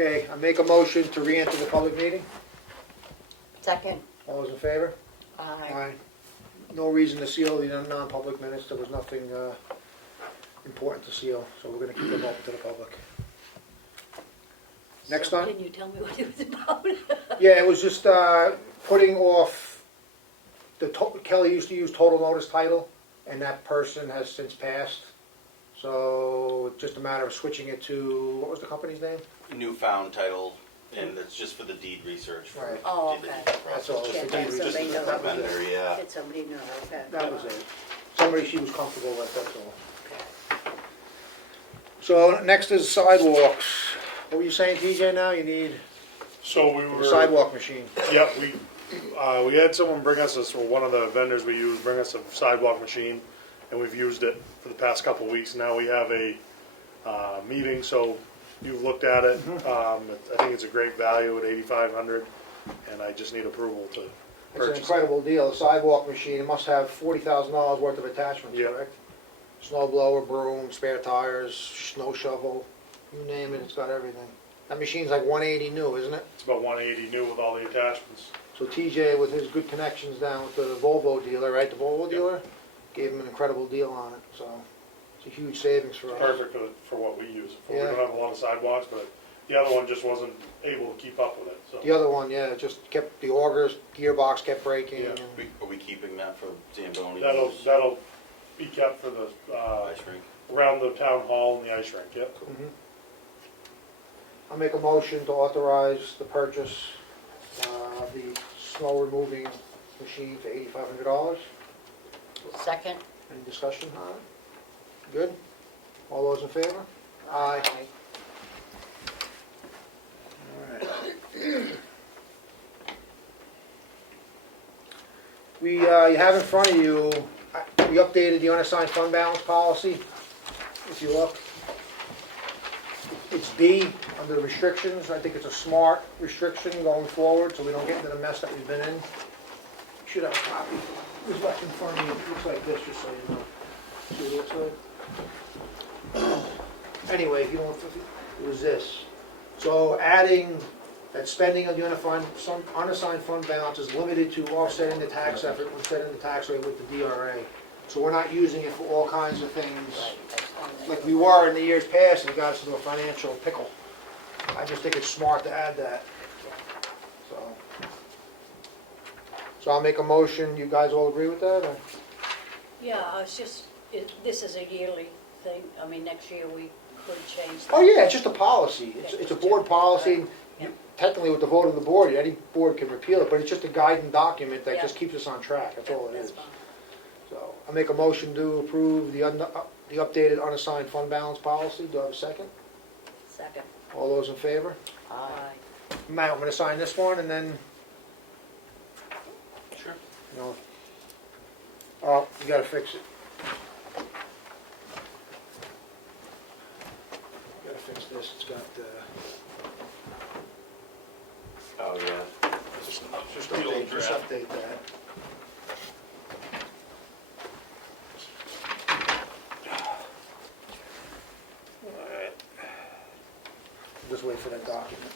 Okay, I make a motion to re-enter the public meeting. Second. All those in favor? Aye. No reason to seal the non-public minutes, there was nothing important to seal, so we're gonna keep them open to the public. Next So on? Can you tell me what it was about? Yeah, it was just putting off, Kelly used to use total notice title, and that person has since passed. So, it's just a matter of switching it to, what was the company's name? Newfound title, and it's just for the deed research. For Right. Oh, the okay. process. That's all. Yeah, It's that just somebody a knows. vendor, yeah. Did somebody know, okay. That was it. Somebody she was comfortable with, that's all. Okay. So, next is sidewalks. What were you saying, TJ, now? You need So we a were. sidewalk machine. Yep, we had someone bring us this, or one of the vendors we use, bring us a sidewalk machine, and we've used it for the past couple of weeks. Now we have a meeting, so you've looked at it. I think it's a great value at $8,500, and I just need approval to It's an purchase it. incredible deal. A sidewalk machine, it must have $40,000 worth of attachments, Yeah. correct? Snow blower, broom, spare tires, snow shovel, you name it, it's got everything. That machine's like 180 new, isn't it? It's about 180 new with all the attachments. So TJ, with his good connections down with the Volvo dealer, right, the Volvo Yep. dealer, gave him an incredible deal on it, so it's a huge savings for us. Perfect for what we use it for. Yeah. We don't have a lot of sidewalks, but the other one just wasn't able to keep up with it, so. The other one, yeah, just kept, the augers, gearbox kept breaking. Yeah. and- Are we keeping that for Zamboni? That'll be kept for the, Ice rink. around the town hall and the ice rink, yep. Mhm. I'll make a motion to authorize the purchase of the snow removing machine for $8,500. Second. Any discussion on it? Good? All those in favor? Aye. Alright. You have in front of you, we updated the unassigned fund balance policy, if you look. It's B, under the restrictions, I think it's a smart restriction going forward, so we don't get into the mess that we've been in. Should have a copy, it's right in front of you, it looks like this, just so you know. See what it looks like? Anyway, if you don't, it was this. So adding that spending of the unassigned fund balance is limited to offsetting the tax effort when setting the tax rate with the DRA. So we're not using it for all kinds of things Right, that's fine. like we were in the years past, and it got us into a financial pickle. I just think it's smart to add that, so. So I'll make a motion, you guys all agree with that, or? Yeah, it's just, this is a yearly thing. I mean, next year we could change that. Oh, yeah, it's just a policy, it's a board policy, and Yeah. technically with the vote of the board, any board can repeal it, but it's just a guiding document that Yeah. just keeps us on track, that's all it That's is. fine. So, I make a motion to approve the updated unassigned fund balance policy, do I have a second? Second. All those in favor? Aye. Matt, I'm gonna sign this one, and then, Sure. you know, oh, you gotta fix it. You gotta fix this, it's got, Oh, yeah. just update that. Alright. Just wait for that document.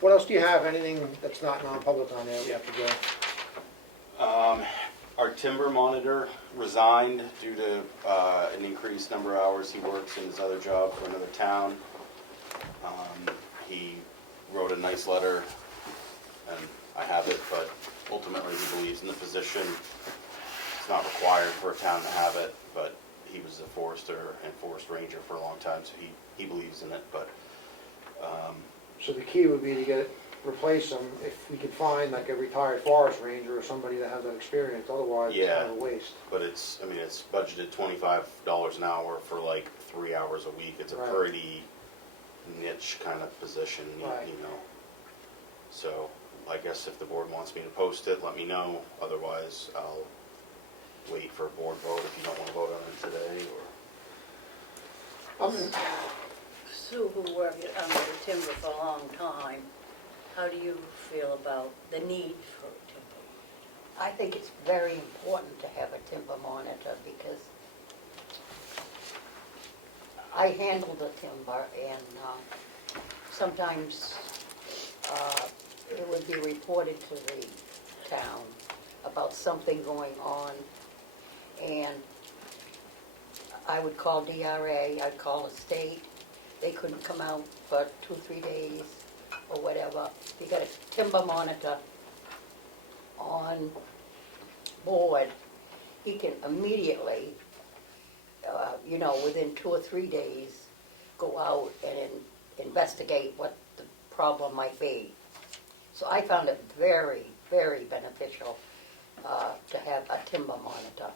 What else do you have? Anything that's not non-public on there we have to go? Our timber monitor resigned due to an increased number of hours he works in his other job for another town. He wrote a nice letter, and I have it, but ultimately he believes in the position. It's not required for a town to have it, but he was a forester and forest ranger for a long time, so he believes in it, but, So the key would be to replace them if we could find like a retired forest ranger or somebody that has that experience, otherwise it's kind of a waste. but it's budgeted $25 an hour for like 3 hours a week. It's a Right. pretty niche kind of position, Right. you know. So I guess if the board wants me to post it, let me know. Otherwise, I'll wait for a board vote if you don't want to vote on it today, or. Sue, who worked under the timber for a long time, how do you feel about the need for timber? I think it's very important to have a timber monitor because I handle the timber and sometimes it would be reported to the town about something going on, and I would call DRA, I'd call the state, they couldn't come out for 2-3 days or whatever. If you got a timber monitor on board, he can immediately, within 2 or 3 days, go out and investigate what the problem might be. So I found it very, very beneficial to have a timber monitor,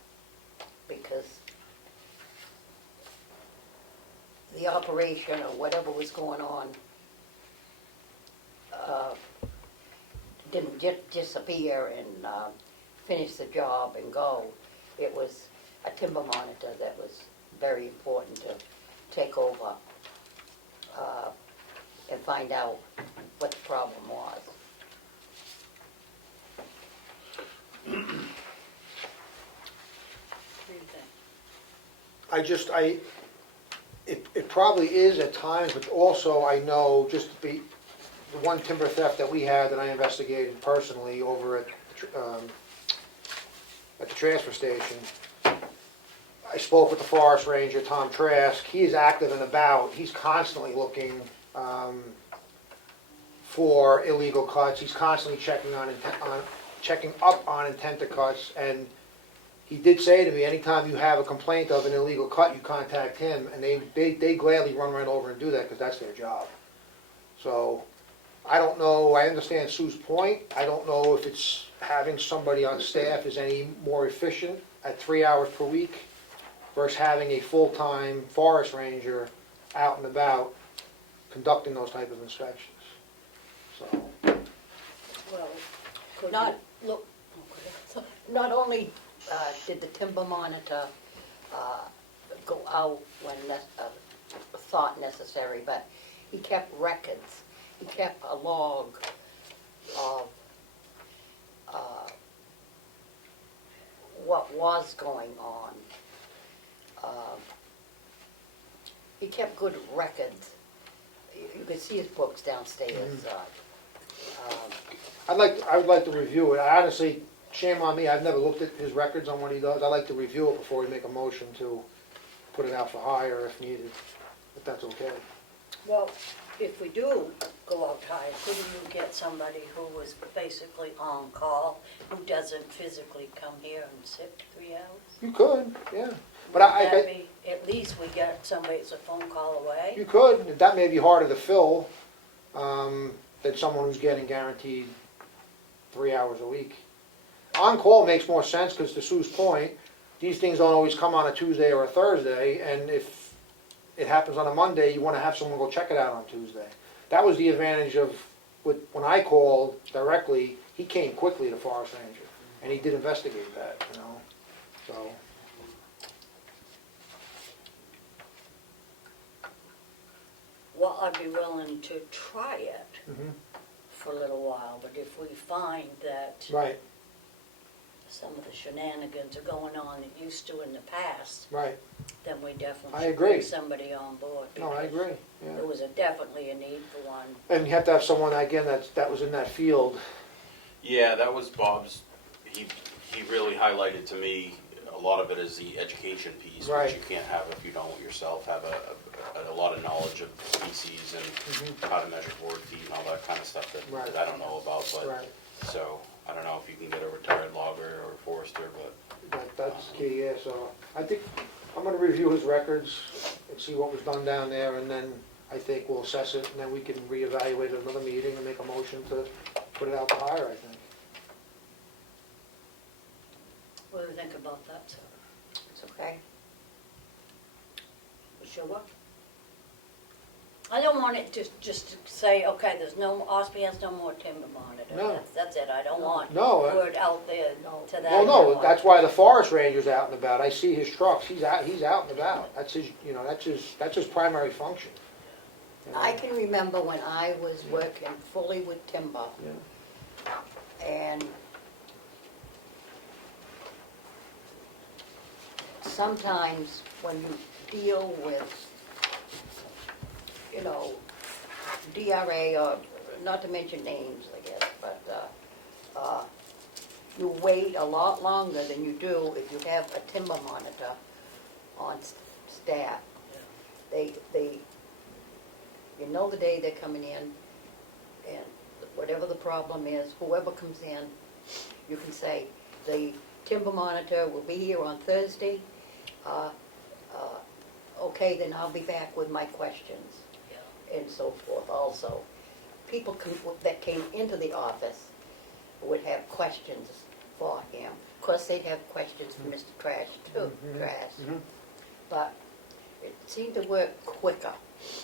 because the operation or whatever was going on didn't just disappear and finish the job and go. It was a timber monitor that was very important to take over and find out what the problem was. What do you think? It probably is at times, but also I know just to be, the one timber theft that we had that I investigated personally over at the transfer station, I spoke with the forest ranger, Tom Trask. He is active and about. He's constantly looking for illegal cuts. He's constantly checking up on intent to cuts, and he did say to me, anytime you have a complaint of an illegal cut, you contact him, and they gladly run right over and do that because that's their job. So I don't know, I understand Sue's point. I don't know if it's having somebody on staff is any more efficient at 3 hours per week versus having a full-time forest ranger out and about conducting those type of inspections. So, Well, could Not- you look, Not only did the timber monitor go out when thought necessary, but he kept records. He kept a log of what was going on. He kept good records. You could see his books downstairs. I would like to review it. I honestly, shame on me, I've never looked at his records on what he does. I'd like to review it before we make a motion to put it out for hire if needed, if that's okay. well, if we do go out high, couldn't you get somebody who was basically on call, who doesn't physically come here and sit 3 hours? You could, yeah. But Would that be, at least we get somebody that's a phone call away? you could, that may be harder to fill than someone who's getting guaranteed 3 hours a week. On-call makes more sense because to Sue's point, these things don't always come on a Tuesday or a Thursday, and if it happens on a Monday, you want to have someone go check it out on Tuesday. That was the advantage of, when I called directly, he came quickly to Forest Ranger, and he did investigate that, so. Well, I'd be willing to try it Mhm. for a little while, but if we find that Right, some of the shenanigans are going on that used to in the past, right. then we I definitely should agree. bring somebody on board. No, I because agree, yeah. There was definitely a need for one. And you have to have someone, again, that was in that field. Yeah, that was Bob's, he really highlighted to me, a lot of it is the education piece, Right. which you can't have if you don't yourself have a lot of knowledge of species and how to measure board feet and all that kind of stuff Right. that I don't know about, but, Right. so, I don't know if you can get a retired logger or a forester, but That's key, yeah, so I think, I'm gonna review his records and see what was done down there, and then I think we'll assess it, and then we can reevaluate at another meeting and make a motion to put it out to hire, I think. What do you think about that, sir? It's okay. Sure. I don't want it just to say, okay, there's no, Ossipee has no more timber monitor. No. That's it, I don't want No, word out there to that. Well, no, anyone. that's why the forest ranger's out and about, I see his trucks, he's out and about, that's his, you know, that's his primary function. You know? I can remember when I was working fully with timber, Yeah. and sometimes when you deal with, you know, DRA, or not to mention names, I guess, but you wait a lot longer than you do if you have a timber monitor on staff. They, you know the day they're coming in, and whatever the problem is, whoever comes in, you can say, the timber monitor will be here on Thursday. Okay, then I'll be back with my questions, Yeah. and so forth also. People that came into the office would have questions for him. Of course, they'd have questions for Mr. Trash too, Trash. Mhm. But it seemed to work quicker.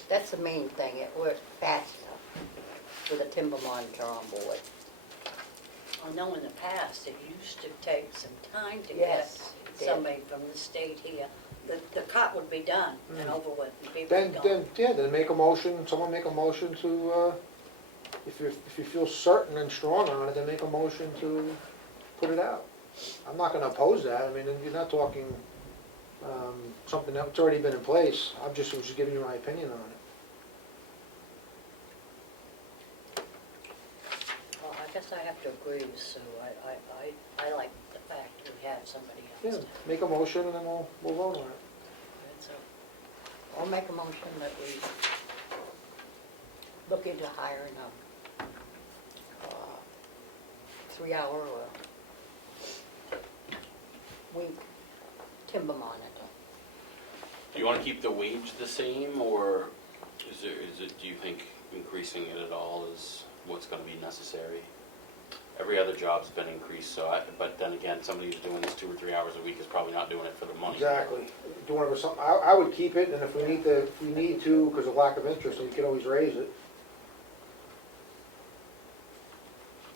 That's the main thing, it worked faster with a timber monitor on board. I know in the past, it used to take some time to get Yes, it did. somebody from the state here. The cut would be done and over with, and people would go. Then make a motion, someone make a motion to, if you feel certain and strong on it, then make a motion to put it out. I'm not gonna oppose that, I mean, you're not talking, something that's already been in place, was just giving you my opinion on it. Well, I guess I have to agree with Sue. I like the fact we have somebody Yeah, else. make a motion and then we'll vote on it. That's a- I'll make a motion that we look into hiring a 3-hour or week timber monitor. Do you want to keep the wage the same, or is it, do you think increasing it at all is what's going to be necessary? Every other job's been increased, but then again, somebody who's doing this 2 or 3 hours a week is probably not doing it for the money. Exactly. Doing it for something, I would keep it, and if we need to, because of lack of interest, then you can always raise it.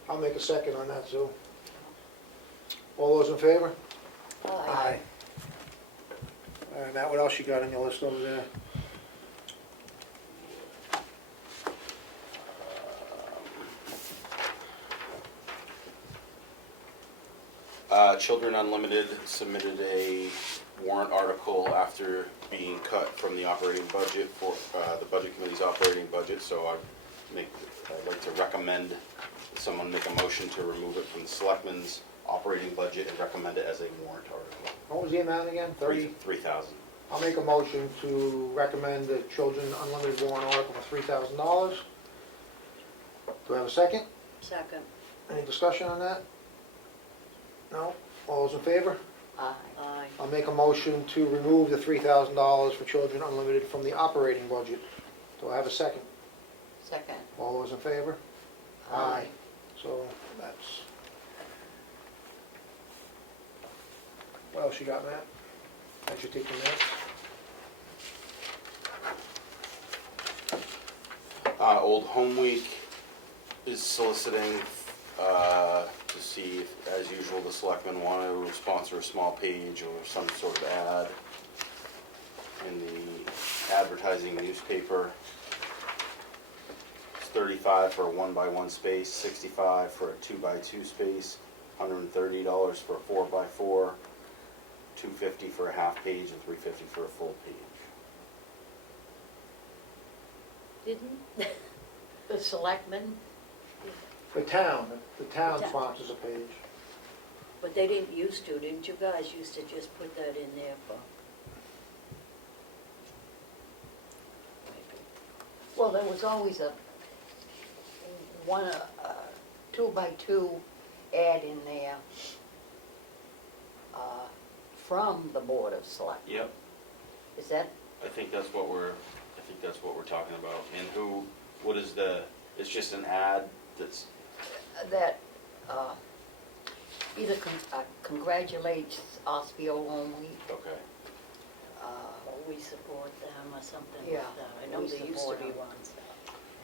I'll make a second on that, Sue. All those in favor? Aye. All right, Matt, what else you got on your list over there? Children Unlimited submitted a warrant article after being cut from the operating budget for the Budget Committee's operating budget, so I'd like to recommend that someone make a motion to remove it from the Selectmen's operating budget and recommend it as a warrant article. What was the amount again? 3,000. I'll make a motion to recommend the Children Unlimited warrant article for $3,000. Do I have a second? Second. Any discussion on that? No? All those in favor? Aye. Aye. I'll make a motion to remove the $3,000 for Children Unlimited from the operating budget. Do I have a second? Second. All those in favor? Aye. So that's... What else you got, Matt? I should take the minutes. Old Home Week is soliciting to see if, as usual, the selectmen want to sponsor a small page or some sort of ad in the advertising newspaper. It's $35 for a 1x1 space, $65 for a 2x2 space, $130 for a 4x4, $250 for a half page, and $350 for a full page. Didn't? The selectmen, The town town. sponsors a page. But they didn't used to, didn't you guys used to just put that in there for? well, there was always a 2x2 ad in there. from the Board of Selectmen. Yep, Is that, I think that's what we're talking about. And what is it's just an ad that's, that either congratulates Ossipee Home Week, okay. Or we support them or something like Yeah, that. I know we there used to support be them. ones.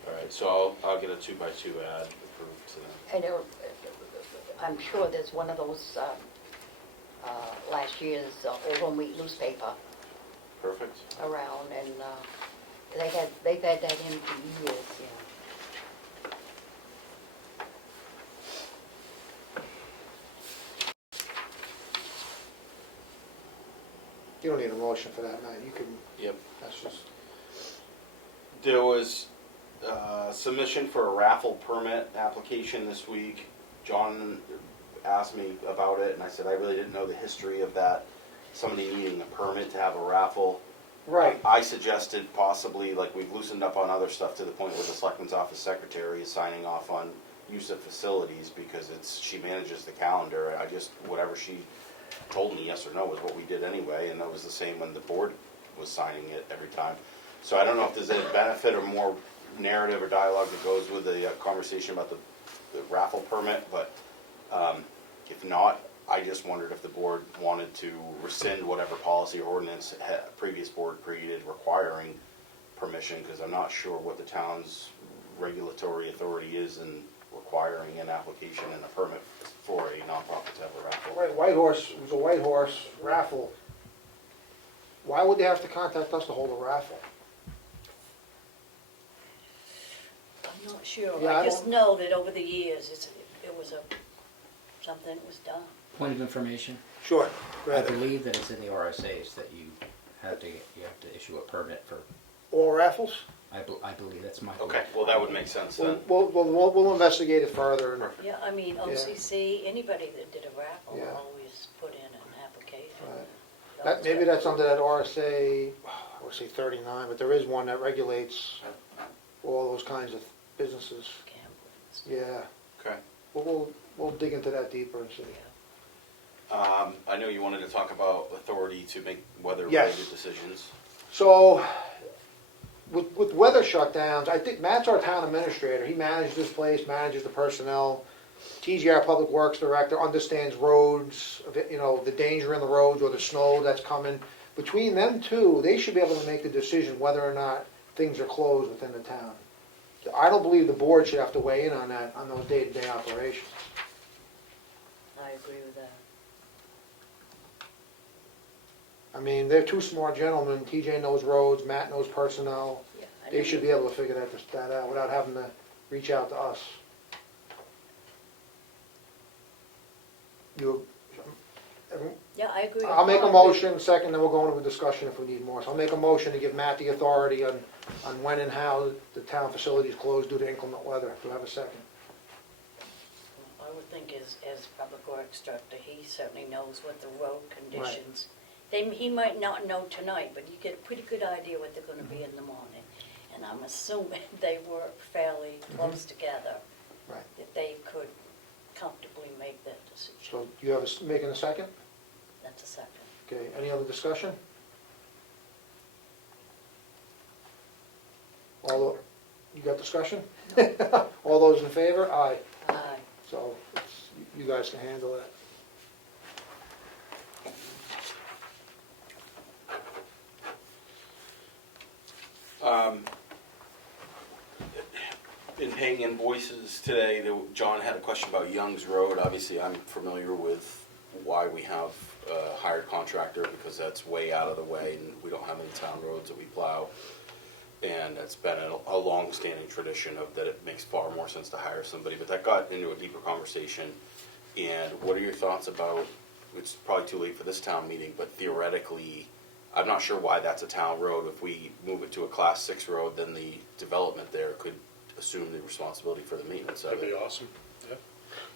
All right, so I'll get a 2x2 ad approved to them. and I'm sure there's one of those, last year's Old Home Week newspaper Perfect. around, and they've had that in for years, yeah. You don't need a motion for that, Matt, you can, Yep. that's just, There was submission for a raffle permit application this week. John asked me about it, and I said I really didn't know the history of that, somebody needing a permit to have a raffle. right, I suggested possibly, like we've loosened up on other stuff to the point where the Selectmen's office secretary is signing off on use of facilities because she manages the calendar, and whatever she told me, yes or no, was what we did anyway, and that was the same when the board was signing it every time. So I don't know if there's any benefit or more narrative or dialogue that goes with the conversation about the raffle permit, but if not, I just wondered if the board wanted to rescind whatever policy or ordinance previous board created requiring permission, because I'm not sure what the town's regulatory authority is in requiring an application and a permit for a nonprofit to have a raffle. right, White Horse, it was a White Horse raffle. Why would they have to contact us to hold a raffle? I'm not sure. Yeah, I I just don't- know that over the years, it was something that was done. Point of information, Sure. I believe that it's in the RSA's that you have to issue a permit for, All raffles? I believe that's my. Okay, well, that would make sense then. We'll investigate it further, and, Perfect. Yeah, I mean, OCC, anybody that did a raffle Yeah. always put in an application. right. Maybe that's under that RSA, I would say 39, but there is one that regulates all those kinds of businesses. Gamblers. Yeah, Okay. we'll dig into that deeper and see. I know you wanted to talk about authority to make weather-related Yes. decisions. So, with weather shutdowns, I think Matt's our town administrator, he manages this place, manages the personnel. TGR Public Works Director understands roads, the danger in the roads or the snow that's coming. Between them two, they should be able to make the decision whether or not things are closed within the town. I don't believe the board should have to weigh in on that, on those day-to-day operations. I agree with that. I mean, they're two smart gentlemen, TJ knows roads, Matt knows personnel. Yeah, I They didn't- should be able to figure that out without having to reach out to us. Yeah, I agree. I'll make a with motion, second, then we'll go into a discussion if we need more. So I'll make a motion to give Matt the authority on when and how the town facilities close due to inclement weather. Do I have a second? I would think as Public Works Director, he certainly knows what the road conditions. He might not know tonight, but you get a pretty good idea what they're gonna be in the morning. And I'm assuming they work fairly close together, Right. that they could comfortably make that decision. So you have making a second? That's a second. Okay, any other discussion? You got discussion? All those in favor? Aye. Aye. So you guys can handle that. In paying invoices today, John had a question about Young's Road. Obviously, I'm familiar with why we have a hired contractor, because that's way out of the way, and we don't have any town roads that we plow. And it's been a long-standing tradition of that it makes far more sense to hire somebody, but that got into a deeper conversation. And what are your thoughts about, it's probably too late for this town meeting, but theoretically, I'm not sure why that's a town road. If we move it to a class 6 road, then the development there could assume the responsibility for the maintenance of That'd be it. awesome, yeah.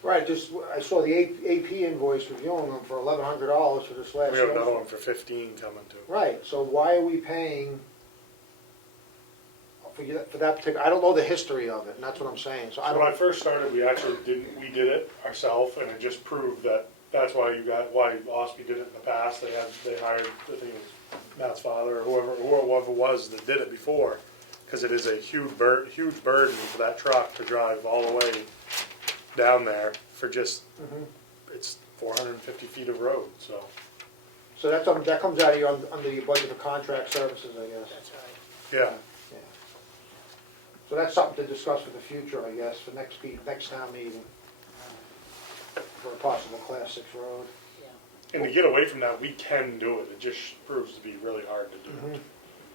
Right, I saw the AP invoice reviewing them for $1,100 for this last We have year. another one for 15 coming too. Right, so why are we paying for that particular, I don't know the history of it, and that's what I'm saying, so I So when I don't, first started, we actually did it ourselves, and it just proved that That's why why Ossipee did it in the past. They hired, I think it was Matt's father or whoever it was that did it before, because it is a huge burden for that truck to drive all the way down there for just, it's 450 feet of road, so. So that's, that comes out of your, under your budget for contract services, I guess. That's right. Yeah, Yeah. So that's something to discuss for the future, I guess, for next town meeting, for a possible Class 6 road. and to get away from that, we can do it. It just proves to be really hard to do.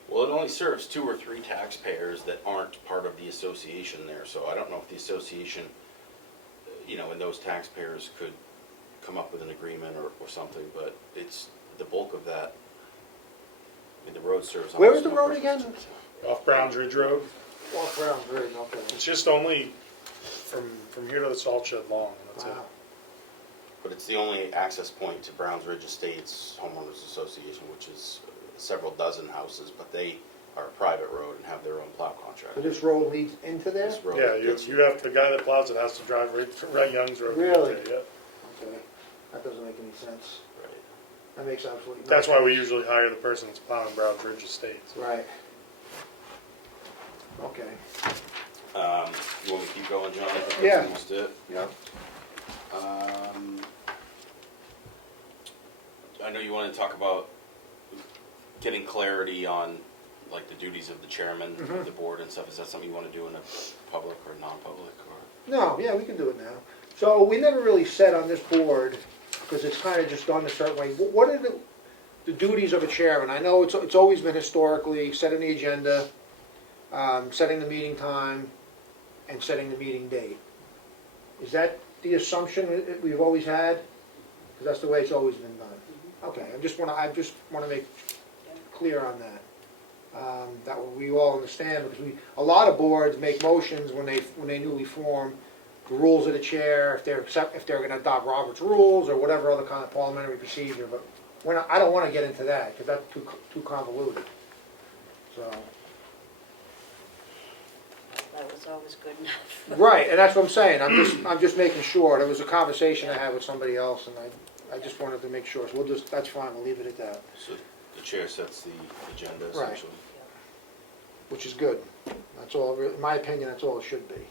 Well, it only serves 2 or 3 taxpayers that aren't part of the association there, so I don't know if the association, you know, and those taxpayers could come up with an agreement or something, but it's the bulk of that. I mean, the road serves. Where is almost the no road purpose. again? Off Browns Ridge Road, Off Brown's Ridge, okay. it's just only from here to the salt shed long, that's it. Wow. But it's the only access point to Browns Ridge Estates Homeowners Association, which is several dozen houses, but they are a private road and have their own plow contract. So this road leads into there? This road Yeah, gets you have, the guy that plows it has to drive right Young's Road. to get Really? there, yeah. Okay, that doesn't make any sense. Right. That makes absolutely no sense. That's why we usually hire the person that's plowing Browns Ridge Estates. Right. Okay. You want me to keep going, John? That's Yeah. almost it. Yep. I know you want to talk about getting clarity on, like, the duties of the chairman of the board and stuff. Is that something you want to do in a public or non-public, or? No, yeah, we can do it now. So we never really said on this board, because it's kind of just done a certain way, what are the duties of a chairman? I know it's always been historically setting the agenda, setting the meeting time, and setting the meeting date. Is that the assumption that we've always had? Because that's the way it's always been done. Okay, I just want to make clear on that. That we all understand, because a lot of boards make motions when they newly form, the rules of the chair, if they're going to adopt Robert's rules or whatever other kind of parliamentary procedure. But I don't want to get into that because that's too convoluted. So. That was always good enough. Right, and that's what I'm saying. I'm just making sure. There was a conversation I had with somebody else, and I just wanted to make sure. So that's fine. We'll leave it at that. So the chair sets the agenda essentially. Which is good. That's all. In my opinion, that's all it should be.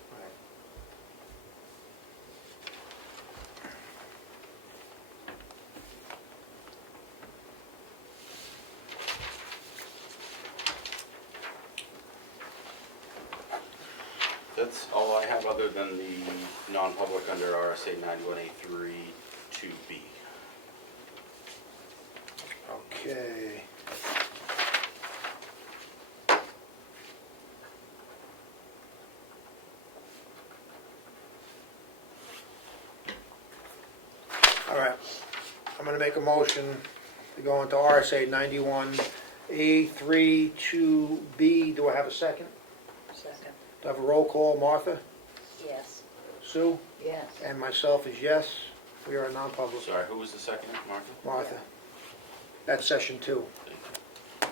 That's all I have other than the non-public under RSA 91A3 2B. Okay. All right. I'm going to make a motion to go into RSA 91A3 2B. Do I have a second? Second, Do I have a roll call? Martha? yes. Sue? Yes. And myself is yes. We are a non-public. Sorry, who was the second, Martha? Martha. That's session 2. Thank you.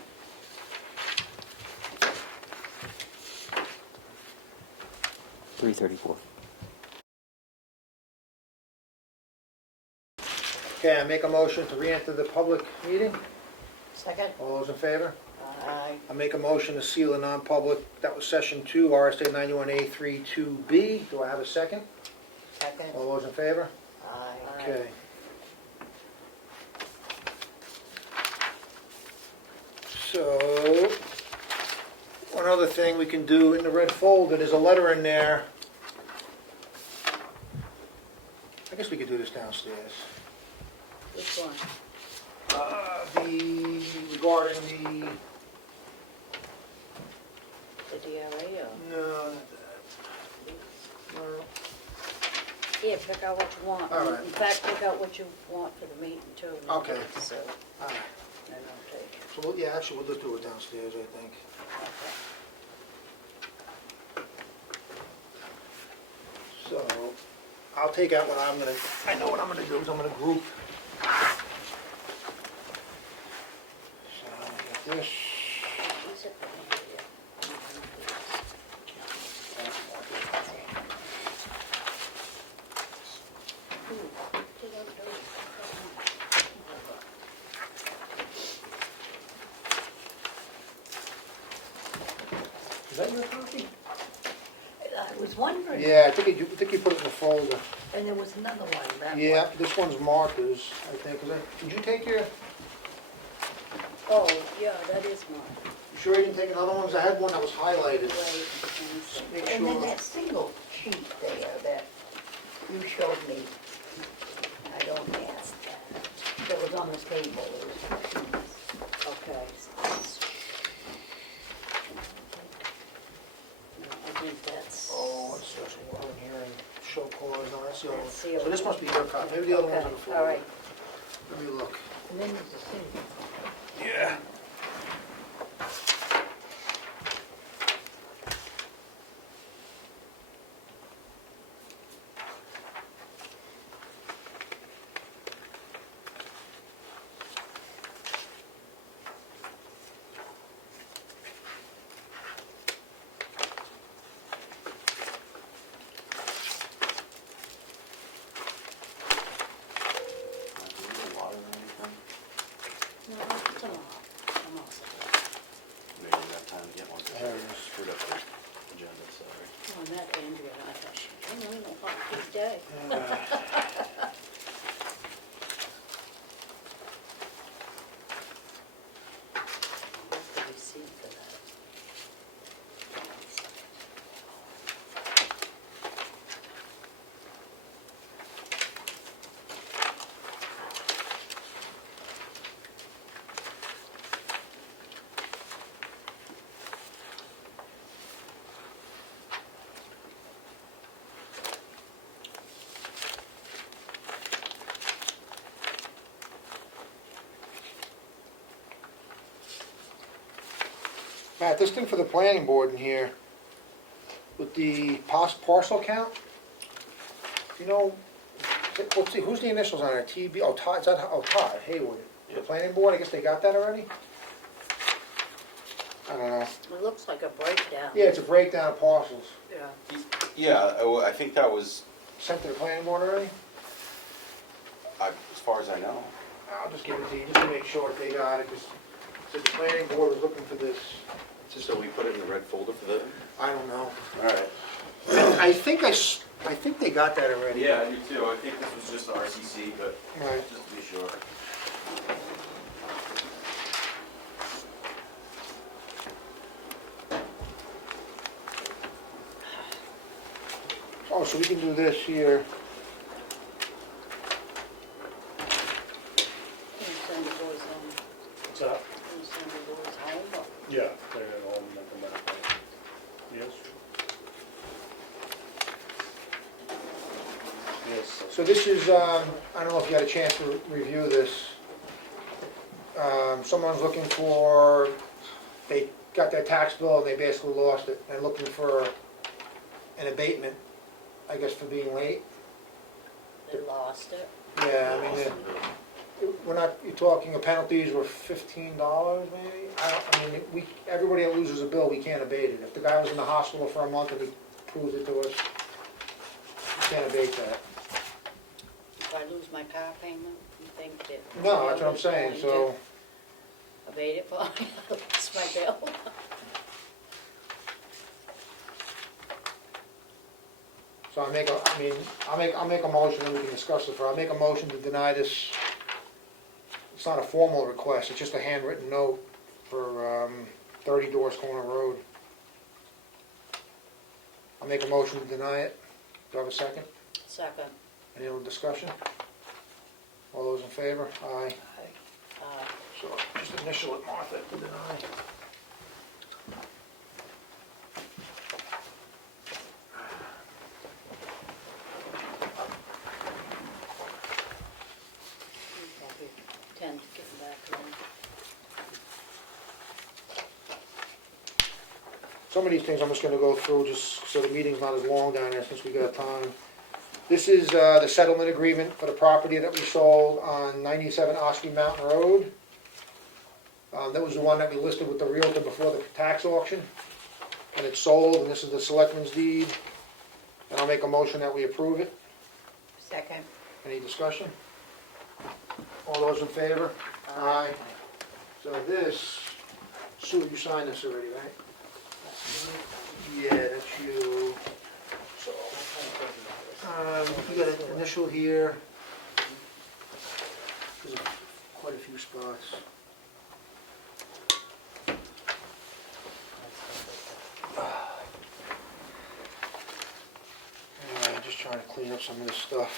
334. Okay, I make a motion to re-enter the public meeting. Second? All those in favor? Aye. I make a motion to seal a non-public, that was session 2, RSA 91A3 2B. Do I have a second? Second? All those in favor? Aye. Okay. So, one other thing we can do in the red folder, there's a letter in there. I guess we could do this downstairs. Which one? Regarding the, The DRA or? no, not that. No. Here, pick out what you want. All right. In fact, pick out what you want for the meeting too. Okay. So, All right. then I'll take it. So, yeah, actually, we'll just do it downstairs, I think. So, I'll take out what I'm gonna, I know what I'm gonna do, is I'm gonna group. So, I got this. Is it? Ooh, did I do it? that your copy? I was wondering. Yeah, I think you put it in the folder. And there was another one, that one. Yeah, this one's markers, I think. Did you take your, Oh, yeah, that is mine. you sure you didn't take another one? 'Cause I had one that was highlighted. Wait, let me see. Make And then sure. that single sheet there that you showed me, I don't have that. That was on the table, it was 2 sheets. Okay. No, I think that's. Oh, it's just one here and show cause, no, that's the other one. That's the other So this must be your copy, maybe the other one's in the Okay, folder. all right. Let me look. And then there's the single. Yeah. No, it's a lot. I'm all set. Maybe we have time to get one, 'cause There I it is. screwed up the agenda, sorry. Oh, and that Andrea, I thought she, I don't know, hot big day. What's the receipt for that? Matt, this thing for the planning board in here, with the parcel count, you know, let's see, who's the initials on it? TB, oh, Todd, is that, oh, Todd Haywood. The Yep. planning board, I guess they got that already? I don't know. It looks like a breakdown. Yeah, it's a breakdown of parcels. Yeah. Yeah, I think that was, Sent to the planning board already? as far as I know. I'll just give it to you, just to make sure that they got it, because the planning board was looking for this. So we put it in the red folder for the, I don't know. all right. I think they got that already. Yeah, I do too. I think this was just the RCC, but Right. just to be sure. Oh, so we can do this here. Can you send the boys home? What's that? Can you send the boys home? Or- Yeah, they're at home and they come back. Yes. Yes. So this is, I don't know if you had a chance to review this. Someone's looking for, they got their tax bill and they basically lost it. They're looking for an abatement, I guess, for being late. They lost it. Yeah, I mean, we're not, you're talking, penalties were $15 maybe? I mean, everybody that loses a bill, we can't abate it. If the guy was in the hospital for a month and he proves it to us, we can't abate that. If I lose my car payment, you think that? No, that's what I'm saying, so, Abate it for me, it's my bill. so I'll make a motion and we can discuss it. I'll make a motion to deny this. It's not a formal request, it's just a handwritten note for 30 Doors Corner Road. I'll make a motion to deny it. Do I have a second? Second, Any other discussion? All those in favor? Aye. So just initial it, Martha, to deny. probably 10 to get back home. Some of these things I'm just gonna go through, just so the meeting's not as long down there, since we got time. This is the settlement agreement for the property that we sold on 97 Ossipee Mountain Road. That was the one that we listed with the Realtor before the tax auction. And it's sold, and this is the Selectmen's deed. And I'll make a motion that we approve it. Second. Any discussion? All those in favor? Aye. So this, Sue, you signed this already, right? Yeah, that's you. So, you got an initial here. There's quite a few spots. Alright, just trying to clean up some of this stuff.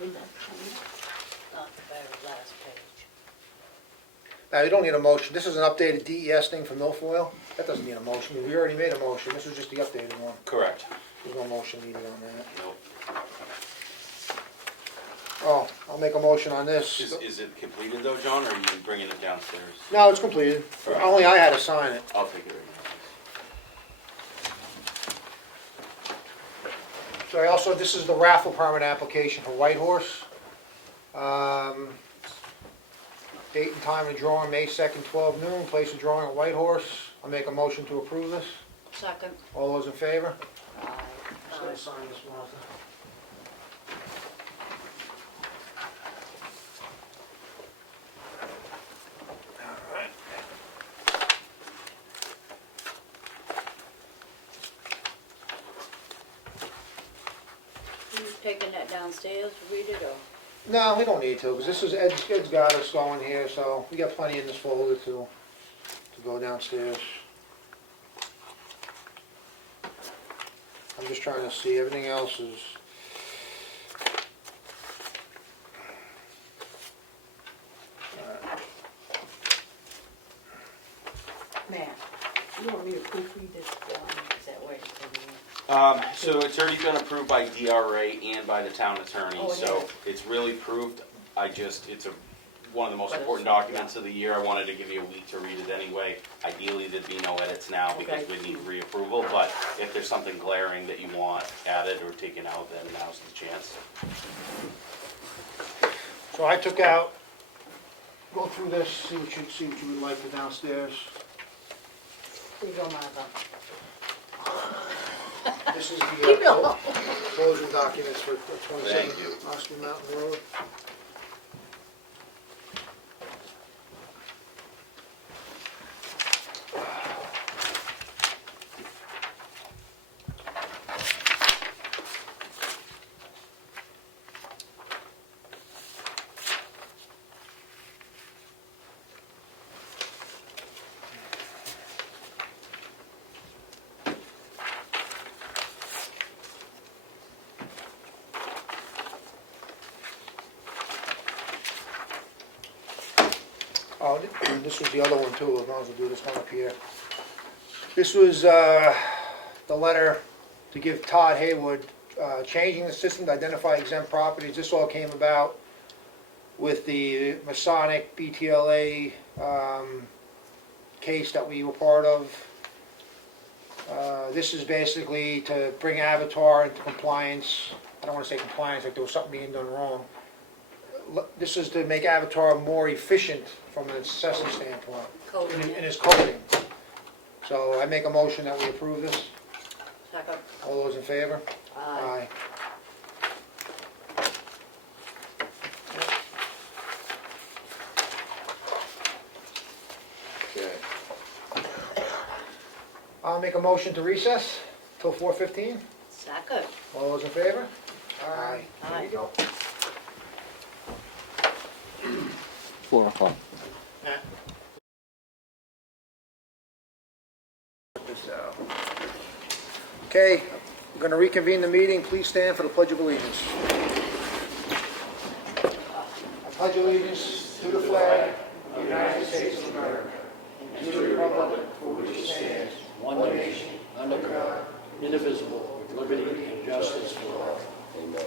Not the very last page. Now, you don't need a motion. This is an updated DES thing from Milfoil. That doesn't need a motion. We already made a motion. This is just the updated one. Correct. There's no motion needed on that. Nope. Oh, I'll make a motion on this. Is it completed though, John, or are you bringing it downstairs? No, it's completed. Only I had to sign it. I'll take it right So I also, this is the raffle permit application for White Horse. Date and time of drawing, May 2nd, 12 noon, place of drawing at White Horse. I'll make a motion to approve this. Second. All those in favor? Aye. Just gonna sign this, Martha. All right. You taking that downstairs to read it, or? No, we don't need to, because this is, Ed's got us going here, so we got plenty in this folder to go downstairs. I'm just trying to see, everything else is... Matt, you want me to proofread this, is that where it's going? So it's already been approved by DRA and by the town attorney, Oh, it so is? it's really approved. It's one of the most But it's- important documents of the year. I wanted to give you a week to read it anyway. Ideally, there'd be no edits now because Okay. we need reapproval, but if there's something glaring that you want added or taken out, then now's the chance. So I took out, go through this, see what you would like for downstairs. Here you go, Martha. This is Leave me the alone. closing documents for 27 Thank you. Ossipee Mountain Road. Oh, this was the other one too, as long as we do this one up here. This was the letter to give Todd Haywood, changing the system to identify exempt properties. This all came about with the Masonic BTLA case that we were part of. This is basically to bring Avatar into compliance. I don't want to say compliance, like there was something being done wrong. This is to make Avatar more efficient from an assessing standpoint Coding. in his coding. So I make a motion that we approve this. Second. All those in favor? Aye. Okay. I'll make a motion to recess till 4:15. Second. All those in favor? Aye. There you go. 4 o'clock. Okay, we're going to reconvene the meeting. Please stand for the Pledge of Allegiance. I pledge allegiance to the flag of the United States of America and to the republic for which it stands, one nation, under God, indivisible, with liberty and justice for all. Amen.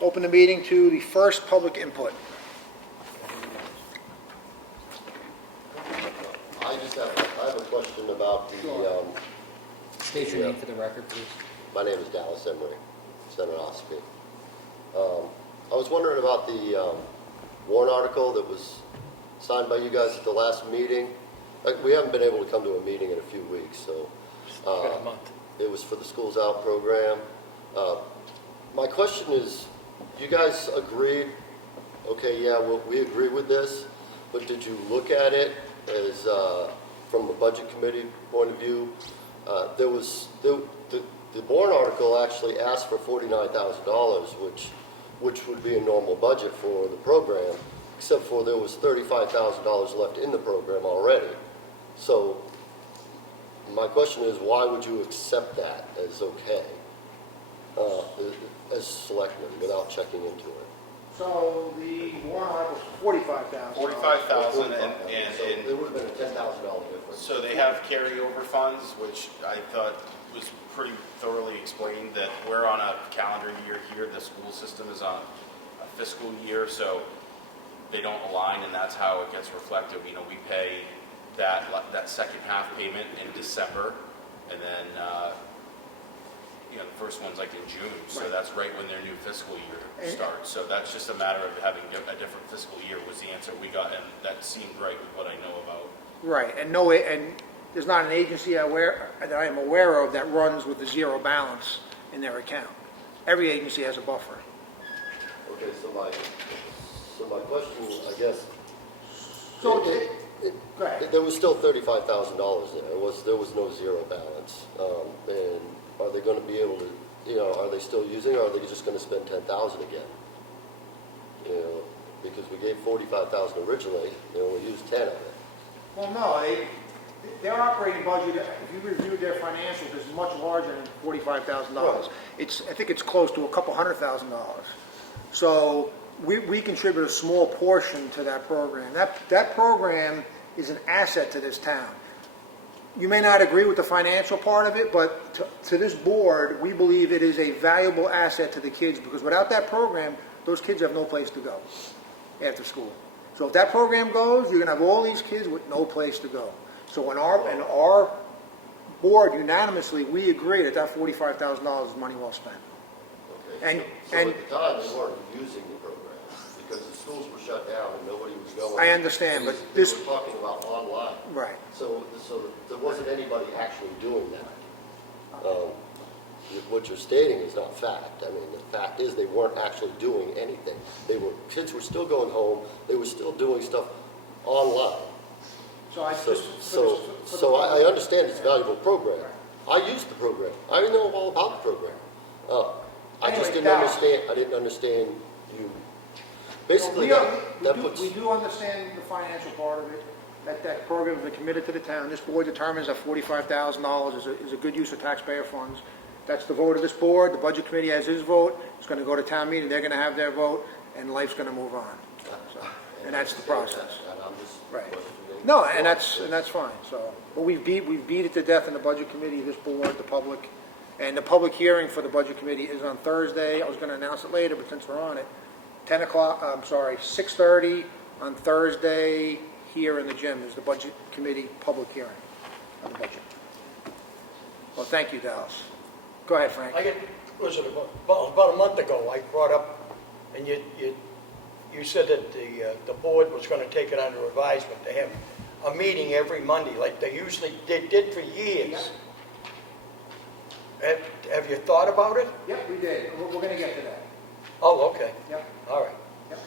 Open the meeting to the first public input. I have a question about the, State your name for the record, please. my name is Dallas Emery, Senator Ossipee. I was wondering about the warrant article that was signed by you guys at the last meeting. We haven't been able to come to a meeting in a few weeks, so. It was for the Schools Out program. My question is, you guys agreed okay, yeah, well, we agree with this, but did you look at it as, from a budget committee point of view? There was, the warrant article actually asked for $49,000, which would be a normal budget for the program, except for there was $35,000 left in the program already. So my question is, why would you accept that as okay, as selectmen, without checking into it? So the warrant article was $45,000. 45,000 So there would have been a $10,000 difference. So they have carryover funds, which I thought was pretty thoroughly explained, that we're on a calendar year here, the school system is on a fiscal year, so they don't align, and that's how it gets reflected. You know, we pay that second half payment in December, and then, you know, the first one's like in June, so Right. that's right when their new fiscal year starts. So that's just a matter of having a different fiscal year was the answer we got, and that seemed right with what I know about. Right, and there's not an agency that I am aware of that runs with a zero balance in their account. Every agency has a buffer. Okay, so my question, I guess, So, it- go ahead. there was still $35,000 there. There was no zero balance. And are they going to be able to, you know, are they still using it, or are they just going to spend $10,000 again? You know, because we gave $45,000 originally, they only used 10 of it. Well, no, their operating budget, if you review their financials, is much larger than $45,000. I think it's close to a couple $100,000. So we contribute a small portion to that program. That program is an asset to this town. You may not agree with the financial part of it, but to this board, we believe it is a valuable asset to the kids, because without that program, those kids have no place to go after school. So if that program goes, you're going to have all these kids with no place to go. So in our board, unanimously, we agree that $45,000 is money well spent. Okay, And- so at the time, they weren't using the program because the schools were shut down and nobody was going. I understand, but They this- were talking about online. Right. So there wasn't anybody actually doing that. What you're stating is not fact. I mean, the fact is they weren't actually doing anything. Kids were still going home. They were still doing stuff online. So I So, just... so I understand it's a valuable program. I used the program. I know all about the program. I just Anyway, didn't Dallas. understand. I didn't understand you. Basically, We do understand the financial part of it, that program has been committed to the town. This board determines that $45,000 is a good use of taxpayer funds. That's the vote of this board. The budget committee has his vote. It's going to go to town meeting. They're going to have their vote, and life's going to move on. So, and that's the process. And I'm just Right. questioning. No, and that's fine. So, but we've beat it to death in the budget committee, this board, the public, and the public hearing for the budget committee is on Thursday. I was going to announce it later, but since we're on it, 6:30 on Thursday here in the gym is the budget committee public hearing on the budget. Well, thank you, Dallas. Go ahead, Frank. Was it about a month ago, I brought up, and you said that the board was going to take it under advisement to have a meeting every Monday, like they did for years. Have you thought about it? Yep, we did. We're going to get to that. Oh, okay, Yep, all right. yep.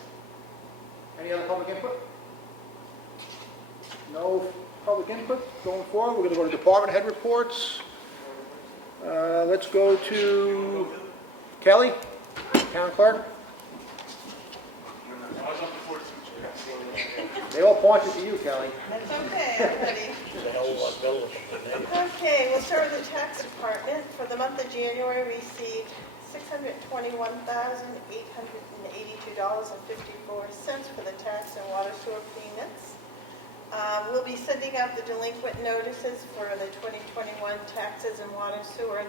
Any other public input? No public input going forward. We're going to go to department head reports. Let's go to Kelly, town clerk. They all pointed to you, Kelly. That's okay, I'm ready. Okay, we'll start with the tax department. For the month of January, we received $621,882.54 for the tax and water sewer payments. We'll be sending out the delinquent notices for the 2021 taxes and water sewer in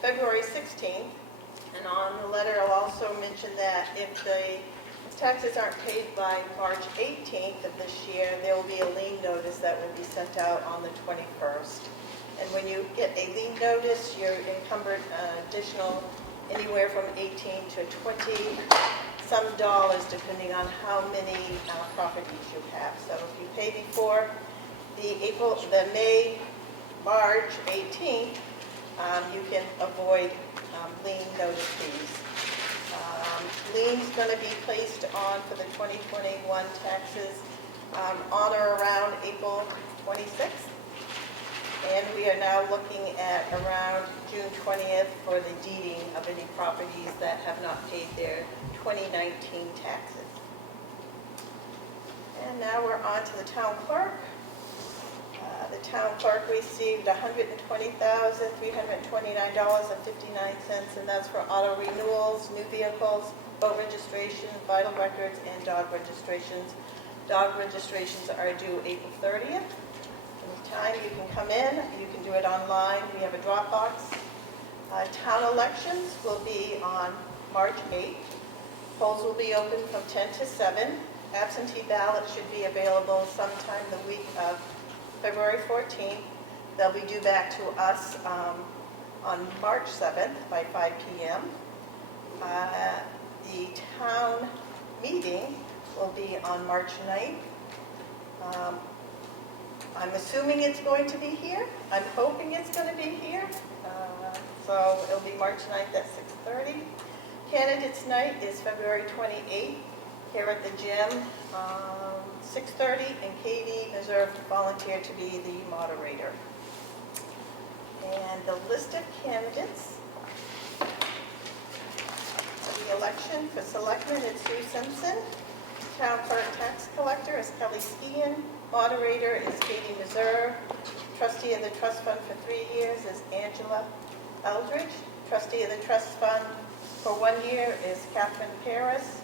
February 16th. And on the letter, I'll also mention that if the taxes aren't paid by March 18th of this year, there will be a lien notice that will be sent out on the 21st. And when you get a lien notice, you're encumbered additional anywhere from 18 to 20 some dollars, depending on how many properties you have. So if you pay before the March 18th, you can avoid lien notice fees. Lien's going to be placed on for the 2021 taxes on or around April 26th. And we are now looking at around June 20th for the deeding of any properties that have not paid their 2019 taxes. And now we're on to the town clerk. The town clerk received $120,329.59, and that's for auto renewals, new vehicles, boat registration, vital records, and dog registrations. Dog registrations are due April 30th. Anytime you can come in, you can do it online. We have a Dropbox. Town elections will be on March 8th. Polls will be open from 10 to 7. Absentee ballots should be available sometime the week of February 14th. They'll be due back to us on March 7th by 5 p.m. The town meeting will be on March 9th. I'm assuming it's going to be here. I'm hoping it's going to be here. So it'll be March 9th at 6:30. Candidates night is February 28th here at the gym, 6:30, and Katie Meserve volunteered to be the moderator. And the list of candidates for the election for Selectmen is Sue Simpson. Town clerk tax collector is Kelly Skian. Moderator is Katie Meserve. Trustee of the trust fund for 3 years is Angela Eldridge. Trustee of the trust fund for 1 year is Catherine Paris.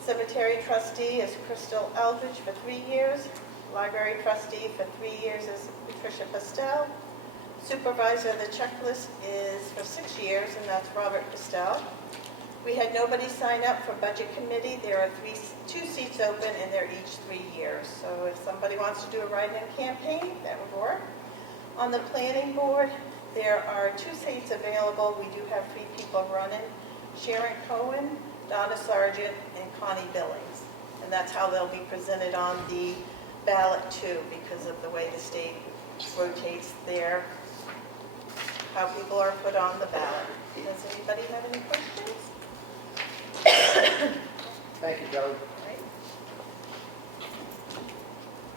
Cemetery trustee is Crystal Eldridge for 3 years. Library trustee for 3 years is Patricia Pastel. Supervisor of the checklist is for 6 years, and that's Robert Pastel. We had nobody sign up for budget committee. There are 2 seats open, and they're each 3 years. So if somebody wants to do a write-in campaign, that would work. On the planning board, there are 2 seats available. We do have 3 people running: Sharon Cohen, Donna Sargent, and Connie Billings. And that's how they'll be presented on the ballot too, because of the way the state rotates how people are put on the ballot. Does anybody have any questions? Thank you, Kelly. Right.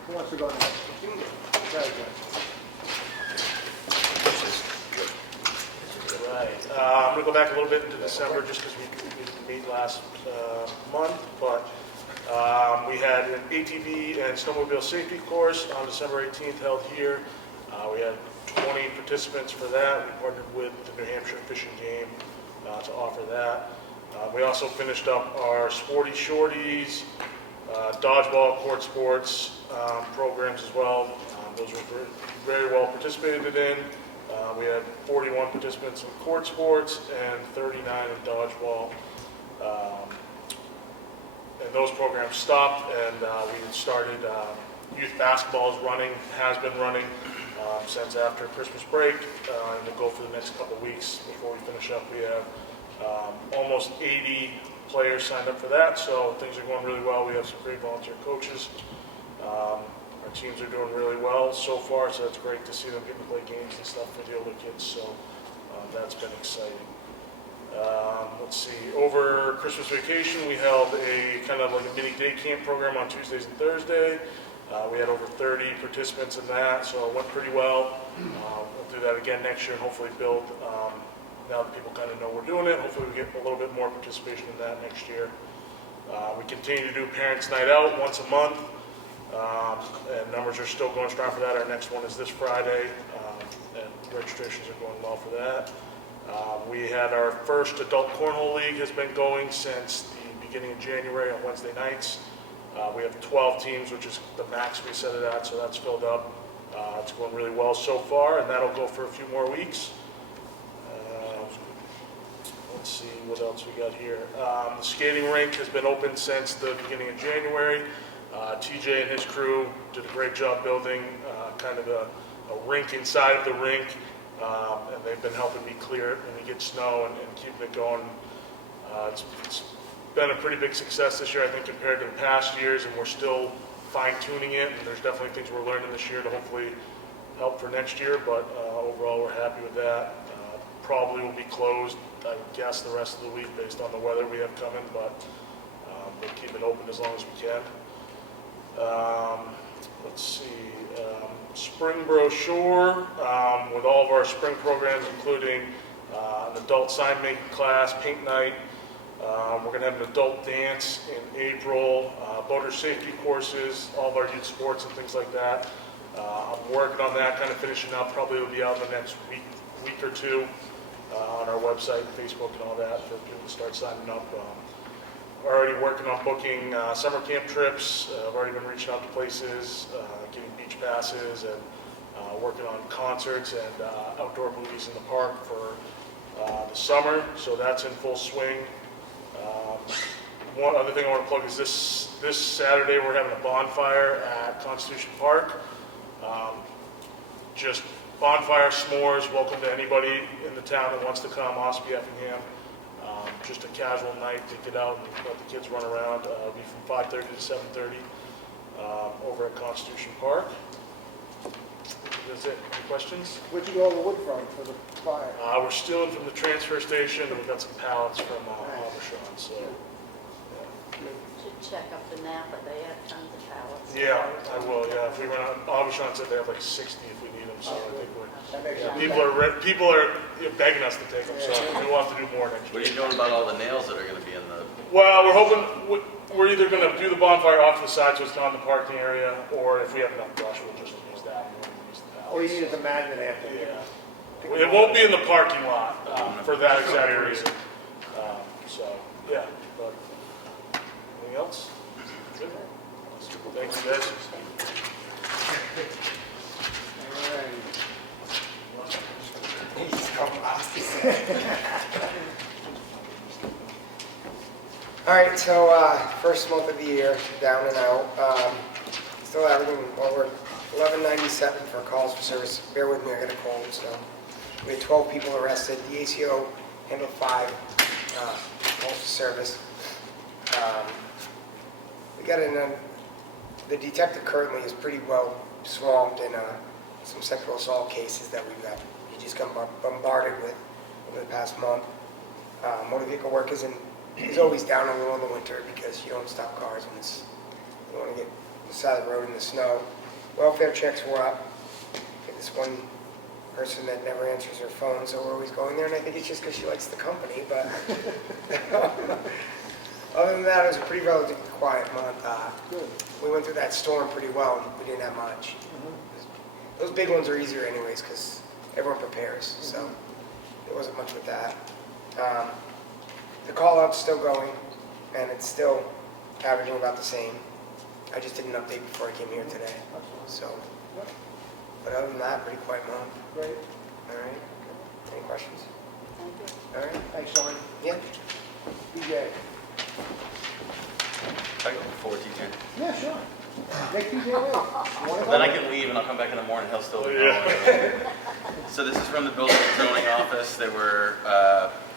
Who wants to go next? Very good. Right. I'm going to go back a little bit into December just because we didn't meet last month, but we had an ATV and snowmobile safety course on December 18th held here. We had 20 participants for that. We partnered with the New Hampshire Fish and Game to offer that. We also finished up our Sporty Shorties, dodgeball, court sports programs as well. Those were very well participated in. We had 41 participants in court sports and 39 in dodgeball. And those programs stopped, and we had started youth basketball has been running since after Christmas break, and we'll go for the next couple of weeks before we finish up. We have almost 80 players signed up for that, so things are going really well. We have some great volunteer coaches. Our teams are doing really well so far, so it's great to see them getting to play games and stuff for the older kids, so that's been exciting. Let's see, over Christmas vacation, we held a kind of like a mini day camp program on Tuesdays and Thursday. We had over 30 participants in that, so it went pretty well. We'll do that again next year and hopefully build, now that people kind of know we're doing it, hopefully we get a little bit more participation in that next year. We continue to do Parents' Night Out once a month, and numbers are still going strong for that. Our next one is this Friday, and registrations are going well for that. We had our first adult cornhole league has been going since the beginning of January on Wednesday nights. We have 12 teams, which is the max we set it at, so that's filled up. It's going really well so far, and that'll go for a few more weeks. Let's see what else we got here. The skating rink has been open since the beginning of January. TJ and his crew did a great job building kind of a rink inside of the rink, and they've been helping me clear it when we get snow and keeping it going. It's been a pretty big success this year, I think, compared to the past years, and we're still fine-tuning it, and there's definitely things we're learning this year to hopefully help for next year, but overall we're happy with that. probably will be closed, I guess, the rest of the week based on the weather we have coming, but we'll keep it open as long as we can. Let's see, spring brochure with all of our spring programs, including an adult sign making class, paint night. We're going to have an adult dance in April, boater safety courses, all of our youth sports and things like that. I'm working on that, kind of finishing up. Probably will be out in the next week or two on our website, Facebook, and all that for people to start signing up. Already working on booking summer camp trips. I've already been reaching out to places, getting beach passes, and working on concerts and outdoor movies in the park for the summer. So that's in full swing. One other thing I want to plug is this Saturday we're having a bonfire at Constitution Park. Just bonfire, s'mores, welcome to anybody in the town that wants to come, Ossipee, Effingham. Just a casual night to get out and let the kids run around. It'll be from 5:30 to 7:30 over at Constitution Park. That's it. Any questions? Where'd you get all the wood from for the fire? We're stealing from the transfer station, and we've got some pallets from Aubuchon, so. Should check up the Napa, they have tons of pallets. Yeah, I will, yeah. If we run out, Aubuchon said they have like 60 if we need them, so I think That makes yeah, sense. people are begging us to take them, so we will have to do more next What are year. you doing about all the nails that are going to be in the? Well, we're hoping, we're either going to do the bonfire off to the side so it's not in the parking area, or if we have enough brush, we'll just use that. And we'll use the Or you pallets. needed the magnet after. Yeah. It won't be in the parking lot for that exact reason. So, yeah, but anything else? Good. Thank you, guys. All right, so first month of the year, down and out. Still averaging over 1197 for calls for service. Bear with me, I got a cold, so. We had 12 people arrested. The ACO handled 5 calls for service. We got in, the detective currently is pretty well swamped in some sexual assault cases that we've got. He just got bombarded with over the past month. Motor vehicle work is always down a little in the winter because you don't stop cars when you want to get to the side of the road in the snow. Welfare checks were up. This one person that never answers her phone, so we're always going there, and I think it's just because she likes the company, but other than that, it was a pretty relatively quiet month. We went through that storm pretty well, and we didn't have much. Those big ones are easier anyways, because everyone prepares, so there wasn't much with that. The call-out's still going, and it's still averaging about the same. I just did an update before I came here today, so. But other than that, pretty quiet month. Great. All right. Any questions? All right. Thanks, Sean. Yeah. DJ. I go forward to you. Yeah, sure. Take DJ away. Then I can leave and I'll come back in the morning. He'll still be going. So this is from the building and zoning office. There were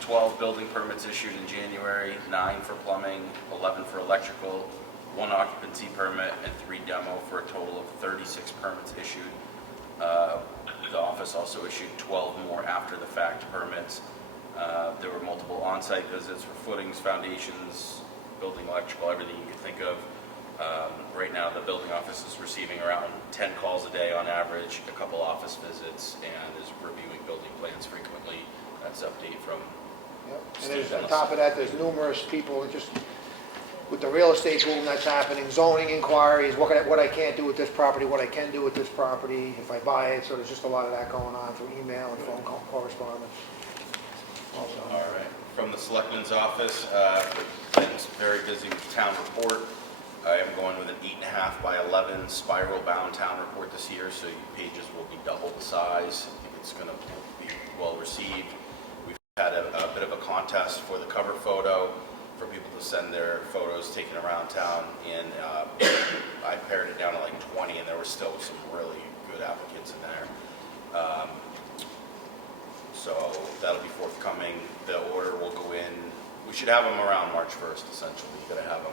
12 building permits issued in January, 9 for plumbing, 11 for electrical, 1 occupancy permit, and 3 demo, for a total of 36 permits issued. The office also issued 12 more after the fact permits. There were multiple on-site visits for footings, foundations, building electrical, everything you could think of. Right now, the building office is receiving around 10 calls a day on average, a couple office visits, and is reviewing building plans frequently. That's update from Yep. And there's, on top of that, there's numerous people that just, with the real estate boom that's happening, zoning inquiries, what I can't do with this property, what I can do with this property, if I buy it, so there's just a lot of that going on through email and phone call correspondence. Also. All right. From the Selectmen's office, been very busy with town report. I am going with an 8.5 by 11 spiral bound town report this year, so your pages will be double the size. I think it's going to be well received. We've had a bit of a contest for the cover photo for people to send their photos taken around town, and I pared it down to like 20, and there were still some really good applicants in there. So that'll be forthcoming. The order will go in. We should have them around March 1st, essentially. You've got to have them,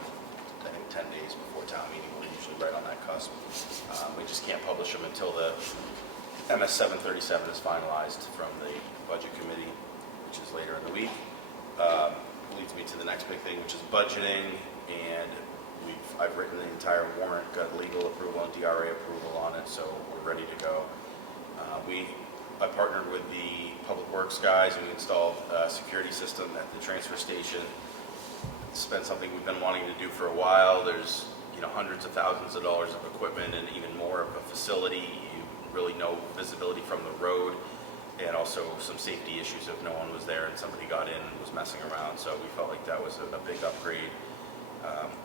I think, 10 days before town meeting. We're usually right on that cusp. We just can't publish them until the MS 737 is finalized from the budget committee. budgeting, and I've written the entire warrant, got legal approval and DRA approval on it, so we're ready to go. I partnered with the Public Works guys, and we installed a security system at the transfer station. It's been something we've been wanting to do for a while. There's hundreds of thousands of dollars of equipment and even more of a facility. You really no visibility from the road, and also some safety issues if no one was there and somebody got in and was messing around. So we felt like that was a big upgrade.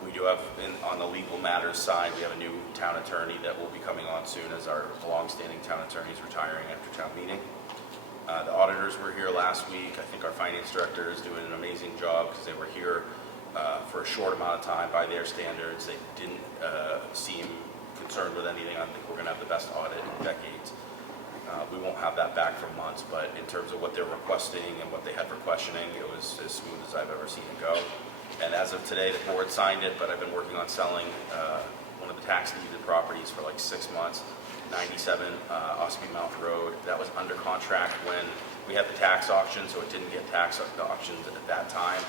We do have, on the legal matters side, we have a new town attorney that will be coming on soon, as our longstanding town attorney is retiring after town meeting. The auditors were here last week. I think our finance director is doing an amazing job because they were here for a short amount of time by their standards. They didn't seem concerned with anything. I think we're going to have the best audit in decades. We won't have that back for months, but in terms of what they're requesting and what they had for questioning, it was as smooth as I've ever seen it go. And as of today, the board signed it, but I've been working on selling one of the tax-deeded properties for like 6 months, 97 Ossipee Mountain Road. That was under contract when we had the tax auction, so it didn't get tax auctioned at that time.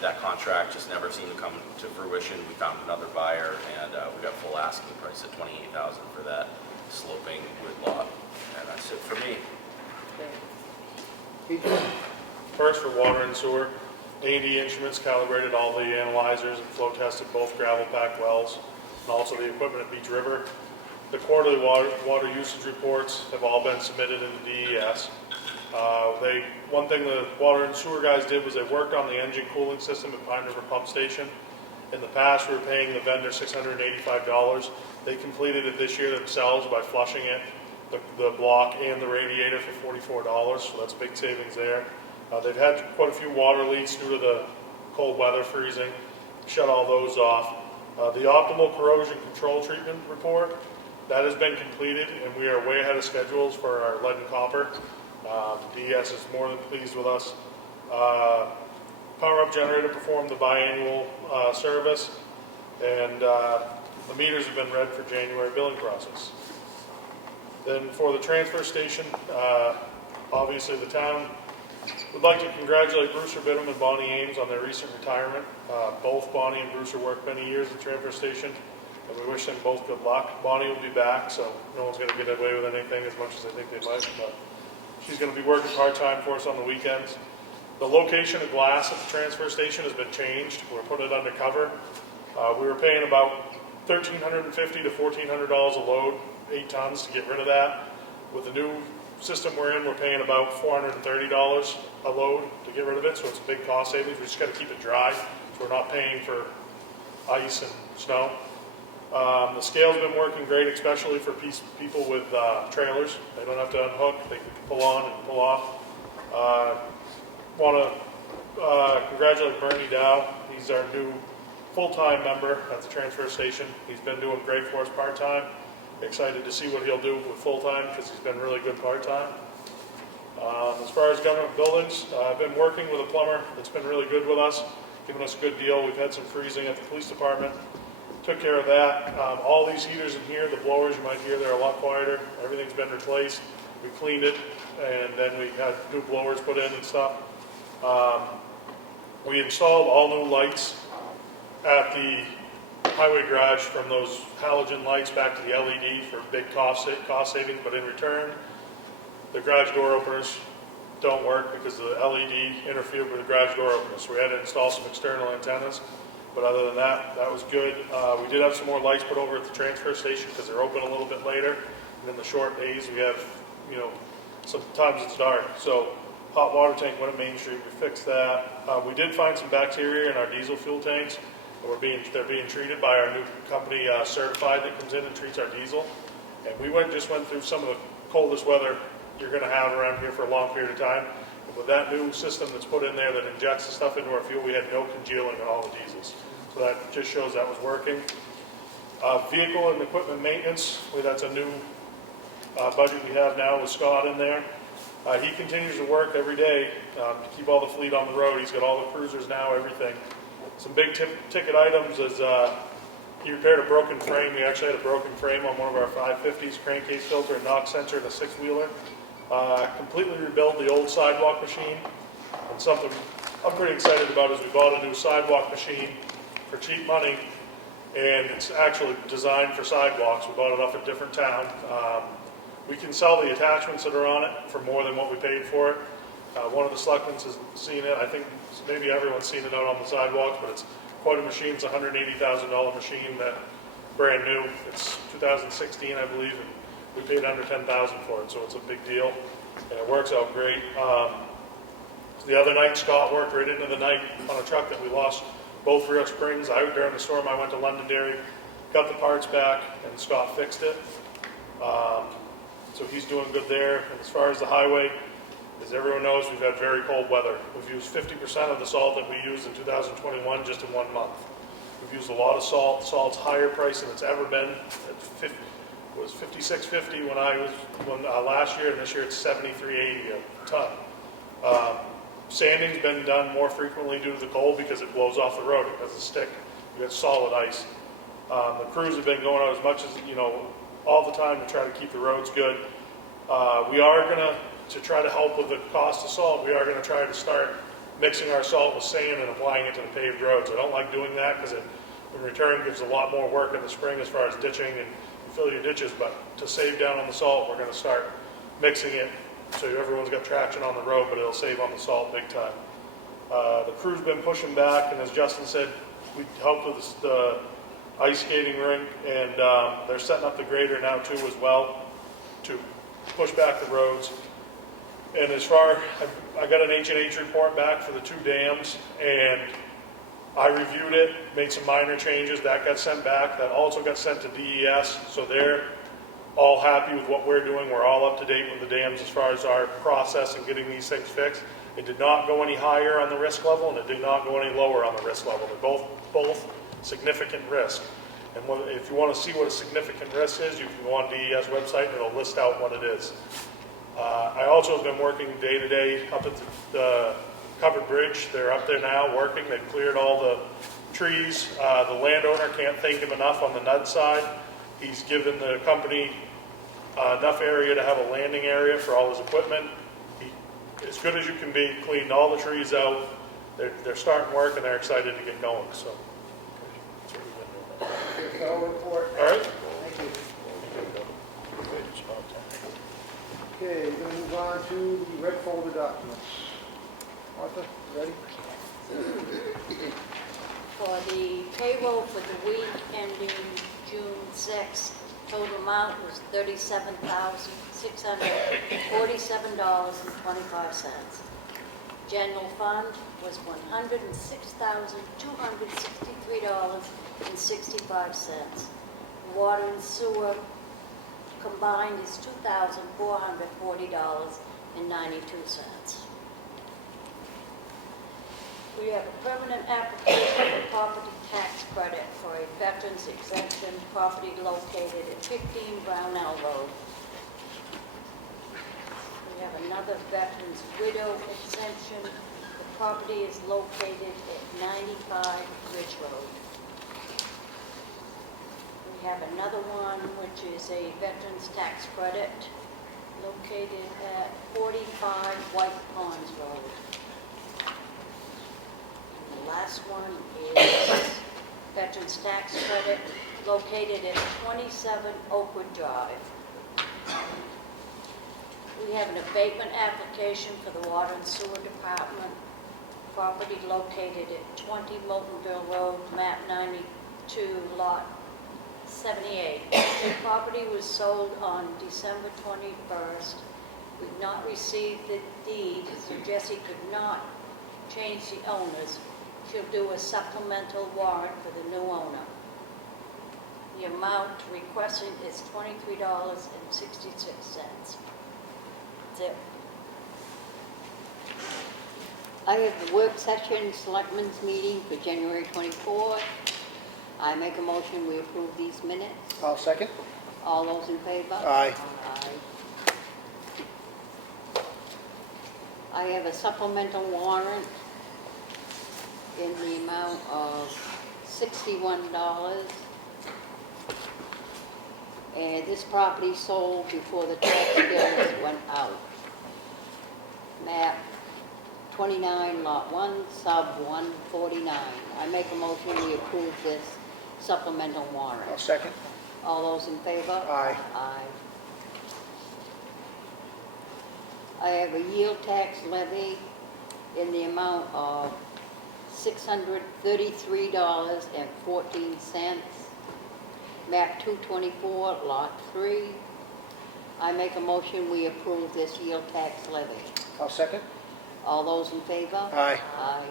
That contract just never seemed to come to fruition. We found another buyer, and we got full asking price at $28,000 for that sloping wood lot. And that's it for me. First, for water and sewer, A&D Instruments calibrated all the analyzers and flow tested both gravel packed wells and also the equipment at Beach River. The quarterly water usage reports have all been submitted in the DES. One thing the water and sewer guys did was they worked on the engine cooling system at Pine River Pump Station. In the past, we were paying the vendor $685. They completed it this year themselves by flushing it, the block and the radiator for $44, so that's big savings there. They've had quite a few water leaks due to the cold weather freezing. Shut all those off. The optimal corrosion control treatment report, that has been completed, and we are way ahead of schedules for our lead and copper. DES is more than pleased with us. Power Up Generator performed the biannual service, and the meters have been read for January billing process. Then for the transfer station, obviously the town would like to congratulate Brewster Bidham and Bonnie Ames on their recent retirement. Both Bonnie and Brewster worked many years at the transfer station, and we wish them both good luck. Bonnie will be back, so no one's going to get away with anything as much as they think they might, but she's going to be working part-time for us on the weekends. The location of glass at the transfer station has been changed. We're putting it undercover. We were paying about $1,350 to $1,400 a load, 8 tons, to get rid of that. With the new system we're in, we're paying about $430 a load to get rid of it, so it's a big cost savings. We just got to keep it dry, so we're not paying for ice and snow. The scale's been working great, especially for people with trailers. They don't have to unhook, they can pull on and pull off. Want to congratulate Bernie Dow. He's our new full-time member at the transfer station. He's been doing great for us part-time. Excited to see what he'll do with full-time because he's been really good part-time. As far as government buildings, I've been working with a plumber that's been really good with us, giving us a good deal. We've had some freezing at the police department. Took care of that. All these heaters in here, the blowers, you might hear, they're a lot quieter. Everything's been replaced. We cleaned it, and then we had new blowers put in and stuff. We installed all new lights at the highway garage, from those halogen lights back to the LED for big cost savings, but in return, the garage door openers don't work because the LED interfered with the garage door openers. So we had to install some external antennas, but other than that, that was good. We did have some more lights put over at the transfer station because they're open a little bit later. And in the short days, we have, sometimes it's dark. So hot water tank went at Main Street, we fixed that. We did find some bacteria in our diesel fuel tanks. They're being treated by our new company, Certified, that comes in and treats our diesel. And we just went through some of the coldest weather you're going to have around here for a long period of time. And with that new system that's put in there that injects the stuff into our fuel, we had no congealing on all the diesels. So that just shows that was working. Vehicle and equipment maintenance, that's a new budget we have now with Scott in there. He continues to work every day to keep all the fleet on the road. He's got all the cruisers now, everything. Some big ticket items is he repaired a broken frame. We actually had a broken frame on one of our 550s, crankcase filter, and knock sensor, and a 6-wheeler. Completely rebuilt the old sidewalk machine, and something I'm pretty excited about is we bought a new sidewalk machine for cheap money, and it's actually designed for sidewalks. We bought it off a different town. We can sell the attachments that are on it for more than what we paid for it. One of the selectmen has seen it. I think maybe everyone's seen it out on the sidewalks, but it's quite a machine. It's a $180,000 machine, that brand new. It's 2016, I believe, and we paid under $10,000 for it, so it's a big deal, and it works out great. The other night, Scott worked right into the night on a truck that we lost both rear springs. During the storm, I went to Londonderry, got the parts back, and Scott fixed it. So he's doing good there. And as far as the highway, as everyone knows, we've had very cold weather. We've used 50% of the salt that we used in 2021 just in 1 month. We've used a lot of salt. Salt's higher price than it's ever been. It was $56.50 when last year, and this year it's $73.80 a ton. Sanding's been done more frequently due to the cold because it blows off the road. It doesn't stick. You got solid ice. The crews have been going out as much as, all the time to try to keep the roads good. We are going to try to help with the cost of salt, we are going to try to start mixing our salt with sand and applying it to the paved roads. I don't like doing that because it, in return, gives a lot more work in the spring as far as ditching and you fill your ditches. But to save down on the salt, we're going to start mixing it so everyone's got traction on the road, but it'll save on the salt big time. The crew's been pushing back, and as Justin said, we helped with the ice skating rink, and they're setting up the grader now too as well to push back the roads. And as far, I got an H&H report back for the 2 dams, and I reviewed it, made some minor changes. That got sent back. That also got sent to DES, so they're all happy with what we're doing. We're all up to date with the dams as far as our process and getting these things fixed. It did not go any higher on the risk level, and it did not go any lower on the risk level. They're both significant risk. And if you want to see what a significant risk is, you can go on DES website and it'll list out what it is. I also have been working day to day up at the covered bridge. They're up there now working. They've cleared all the trees. The landowner can't thank him enough on the NUD side. He's given the company enough area to have a landing area for all his equipment. He, as good as you can be, cleaned all the trees out. They're starting work and they're excited to get going. So. Report. All right. Thank you. Okay, we're going to move on to the red folder documents. Martha, ready? For the payroll for the week ending June 6th, total amount was $37,647.25. General fund was $106,263.65. Water and sewer combined is $2,440.92. We have a permanent application for property tax credit for a veteran's exemption property located at 15 Brownell Road. We have another veteran's widow exemption. The property is located at 95 Ridge Road. We have another one, which is a veteran's tax credit located at 45 White Ponds Road. The last one is veterans tax credit located at 27 Oakwood Drive. We have an abatement application for the water and sewer department. Property located at 20 Moltenville Road, map 92, lot 78. The property was sold on December 21st. We've not received the deed, so Jesse could not change the owners. She'll do a supplemental warrant for the new owner. The amount requested is $23.66. That's it. I have the work session selectmen's meeting for January 24th. I make a motion we approve these minutes. I'll second. All those in favor? Aye. Aye. I have a supplemental warrant in the amount of $61. And this property sold before the tax bills went out. Map 29, Lot 1, Sub 149. I make a motion we approve this supplemental warrant. I'll second. All those in favor? Aye. Aye. I have a yield tax levy in the amount of $633.14. Map 224, Lot 3. I make a motion we approve this yield tax levy. I'll second. All those in favor? Aye. Aye.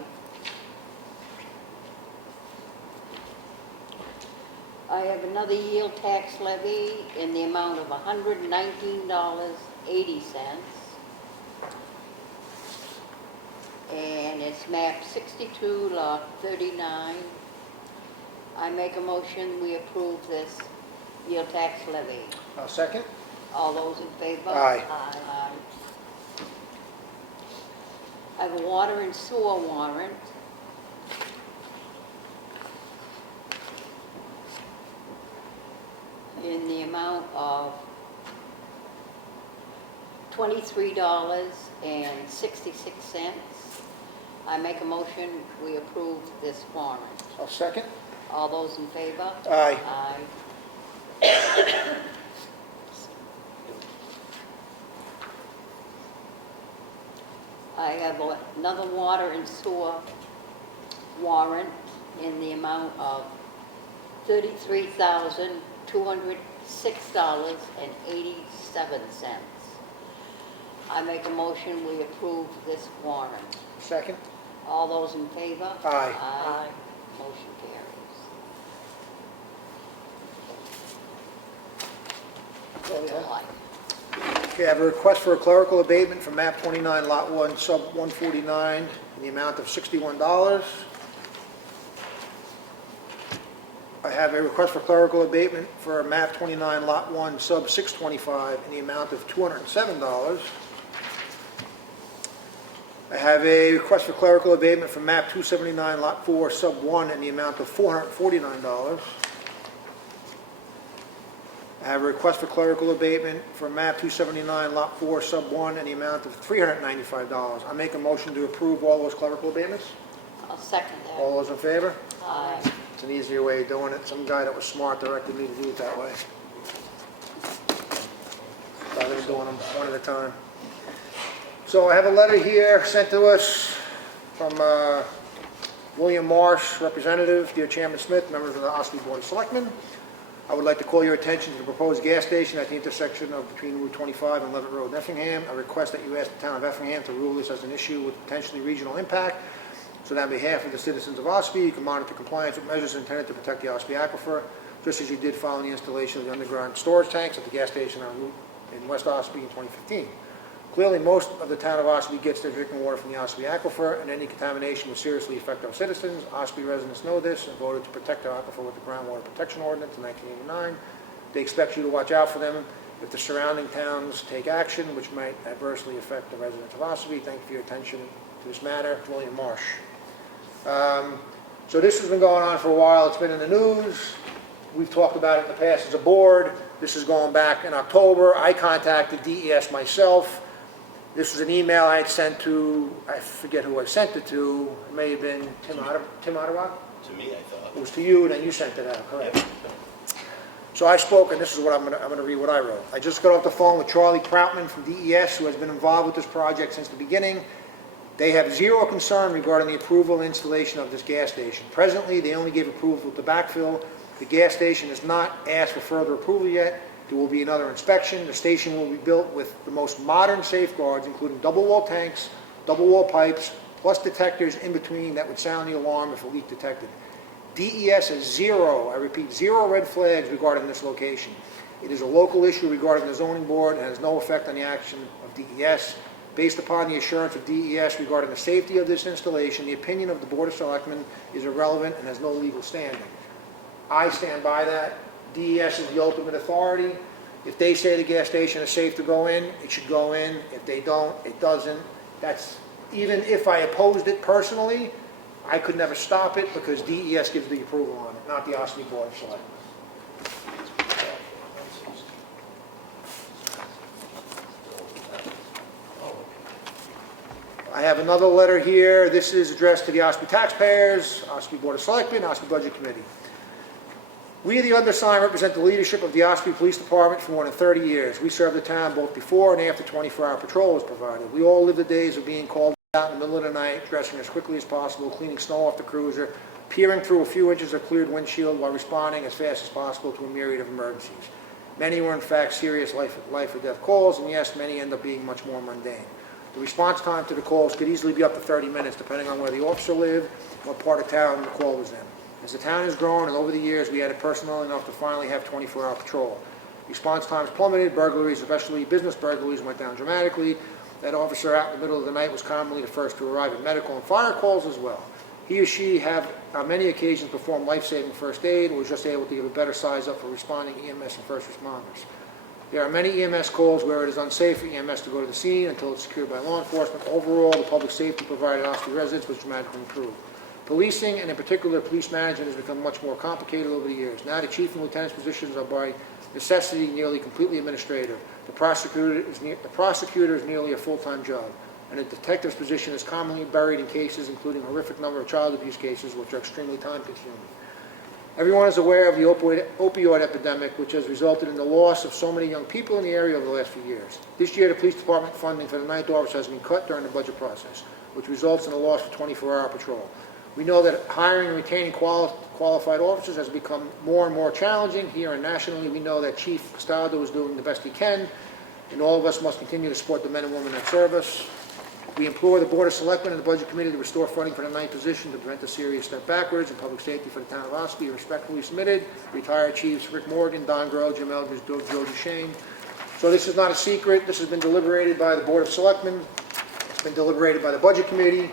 I have another yield tax levy in the amount of $119.80. And it's map 62, lot 39. I make a motion, we approve this yield tax levy. I'll second. All those in favor? Aye. Aye. I have a water and sewer warrant. In the amount of $23.66. I make a motion, we approve this warrant. I'll second. All those in favor? Aye. Aye. I have another water and sewer warrant in the amount of $33,206.87. I make a motion, we approve this warrant. Second. All those in favor? Aye. Aye. Motion carries. That's all I have. Okay, I have a request for a clerical abatement from map 29, lot 1, sub 149, in the amount of $61. I have a request for clerical abatement for map 29, lot 1, sub 625, in the amount of $207. I have a request for clerical abatement from map 279, lot 4, sub 1, in the amount of $449. I have a request for clerical abatement for map 279, lot 4, sub 1, in the amount of $395. I make a motion to approve all those clerical abatements. I'll second that. All those in favor? Aye. It's an easier way of doing it. Some guy that was smart directed me to do it that way. Rather than doing them one at a time. So I have a letter here sent to us from William Marsh, representative, dear Chairman Smith, members of the Ossipee Board of Selectmen. I would like to call your attention to the proposed gas station at the intersection of between Route 25 and Levitt Road in Effingham. I request that you ask the town of Effingham to rule this as an issue with potentially regional impact, so that on behalf of the citizens of Ossipee, you can monitor compliance with measures intended to protect the Ossipee aquifer, just as you did following the installation of the underground storage tanks at the gas station on Route in West Ossipee in 2015. Clearly, most of the town of Ossipee gets their drinking water from the Ossipee aquifer, and any contamination would seriously affect our citizens. Ossipee residents know this and voted to protect their aquifer with the Groundwater Protection Ordinance in 1989. They expect you to watch out for them if the surrounding towns take action, which might adversely affect the residents of Ossipee. Thank you for your attention to this matter. William Marsh. So this has been going on for a while. It's been in the news. We've talked about it in the past as a board. This is going back in October. I contacted DES myself. This was an email I had sent to, I forget who I sent it to. It may have been Tim Otterock? To me, I thought. It was to you, and then you sent it out, correct? So I spoke, and this is what I'm going to read what I wrote. I just got off the phone with Charlie Krautman from DES, who has been involved with this project since the beginning. They have zero concern regarding the approval and installation of this gas station. Presently, they only gave approval to backfill. The gas station has not asked for further approval yet. There will be another inspection. The station will be built with the most modern safeguards, including double-wall tanks, double-wall pipes, plus detectors in between that would sound the alarm if a leak detected. DES has zero, I repeat, zero red flags regarding this location. It is a local issue regarding the zoning board and has no effect on the action of DES. Based upon the assurance of DES regarding the safety of this installation, the opinion of the Board of Selectmen is irrelevant and has no legal standing. I stand by that. DES is the ultimate authority. If they say the gas station is safe to go in, it should go in. If they don't, it doesn't. That's, even if I opposed it personally, I could never stop it because DES gives the approval on it, not the Ossipee Board of Selectmen. I have another letter here. This is addressed to the Ossipee taxpayers, Ossipee Board of Selectmen, Ossipee Budget Committee. We, the undersigned, represent the leadership of the Ossipee Police Department for more than 30 years. We served the town both before and after 24-hour patrol was provided. We all live the days of being called out in the middle of the night, dressing as quickly as possible, cleaning snow off the cruiser, peering through a few inches of cleared windshield while responding as fast as possible to a myriad of emergencies. Many were in fact serious life or death calls, and yes, many end up being much more mundane. The response time to the calls could easily be up to 30 minutes, depending on where the officer lived, what part of town the call was in. As the town has grown, and over the years, we added personnel enough to finally have 24-hour patrol. Response times plummeted, burglaries, especially business burglaries, went down dramatically. That officer out in the middle of the night was commonly the first to arrive at medical and fire calls as well. He or she have on many occasions performed life-saving first aid and was just able to give a better size up for responding EMS and first responders. There are many EMS calls where it is unsafe for EMS to go to the scene until it's secured by law enforcement. Overall, the public safety provided Ossipee residents was dramatically improved. Policing, and in particular police management, has become much more complicated over the years. Now the chief and lieutenant's positions are by necessity nearly completely administrative. The prosecutor is nearly a full-time job, and the detective's position is commonly buried in cases including a horrific number of child abuse cases, which are extremely time-consuming. Everyone is aware of the opioid epidemic, which has resulted in the loss of so many young people in the area over the last few years. This year, the police department funding for the 9th officer has been cut during the budget process, which results in a loss of 24-hour patrol. We know that hiring and retaining qualified officers has become more and more challenging. Here and nationally, we know that Chief Castaldo is doing the best he can, and all of us must continue to support the men and women that serve us. We implore the Board of Selectmen and the Budget Committee to restore funding for the 9th position to prevent a serious step backwards in public safety for the town of Ossipee. Respectfully submitted, retired Chiefs Rick Morgan, Don Groh, Jim Eldridge, Joe Duchesne. So this is not a secret. This has been deliberated by the Board of Selectmen. It's been deliberated by the Budget Committee.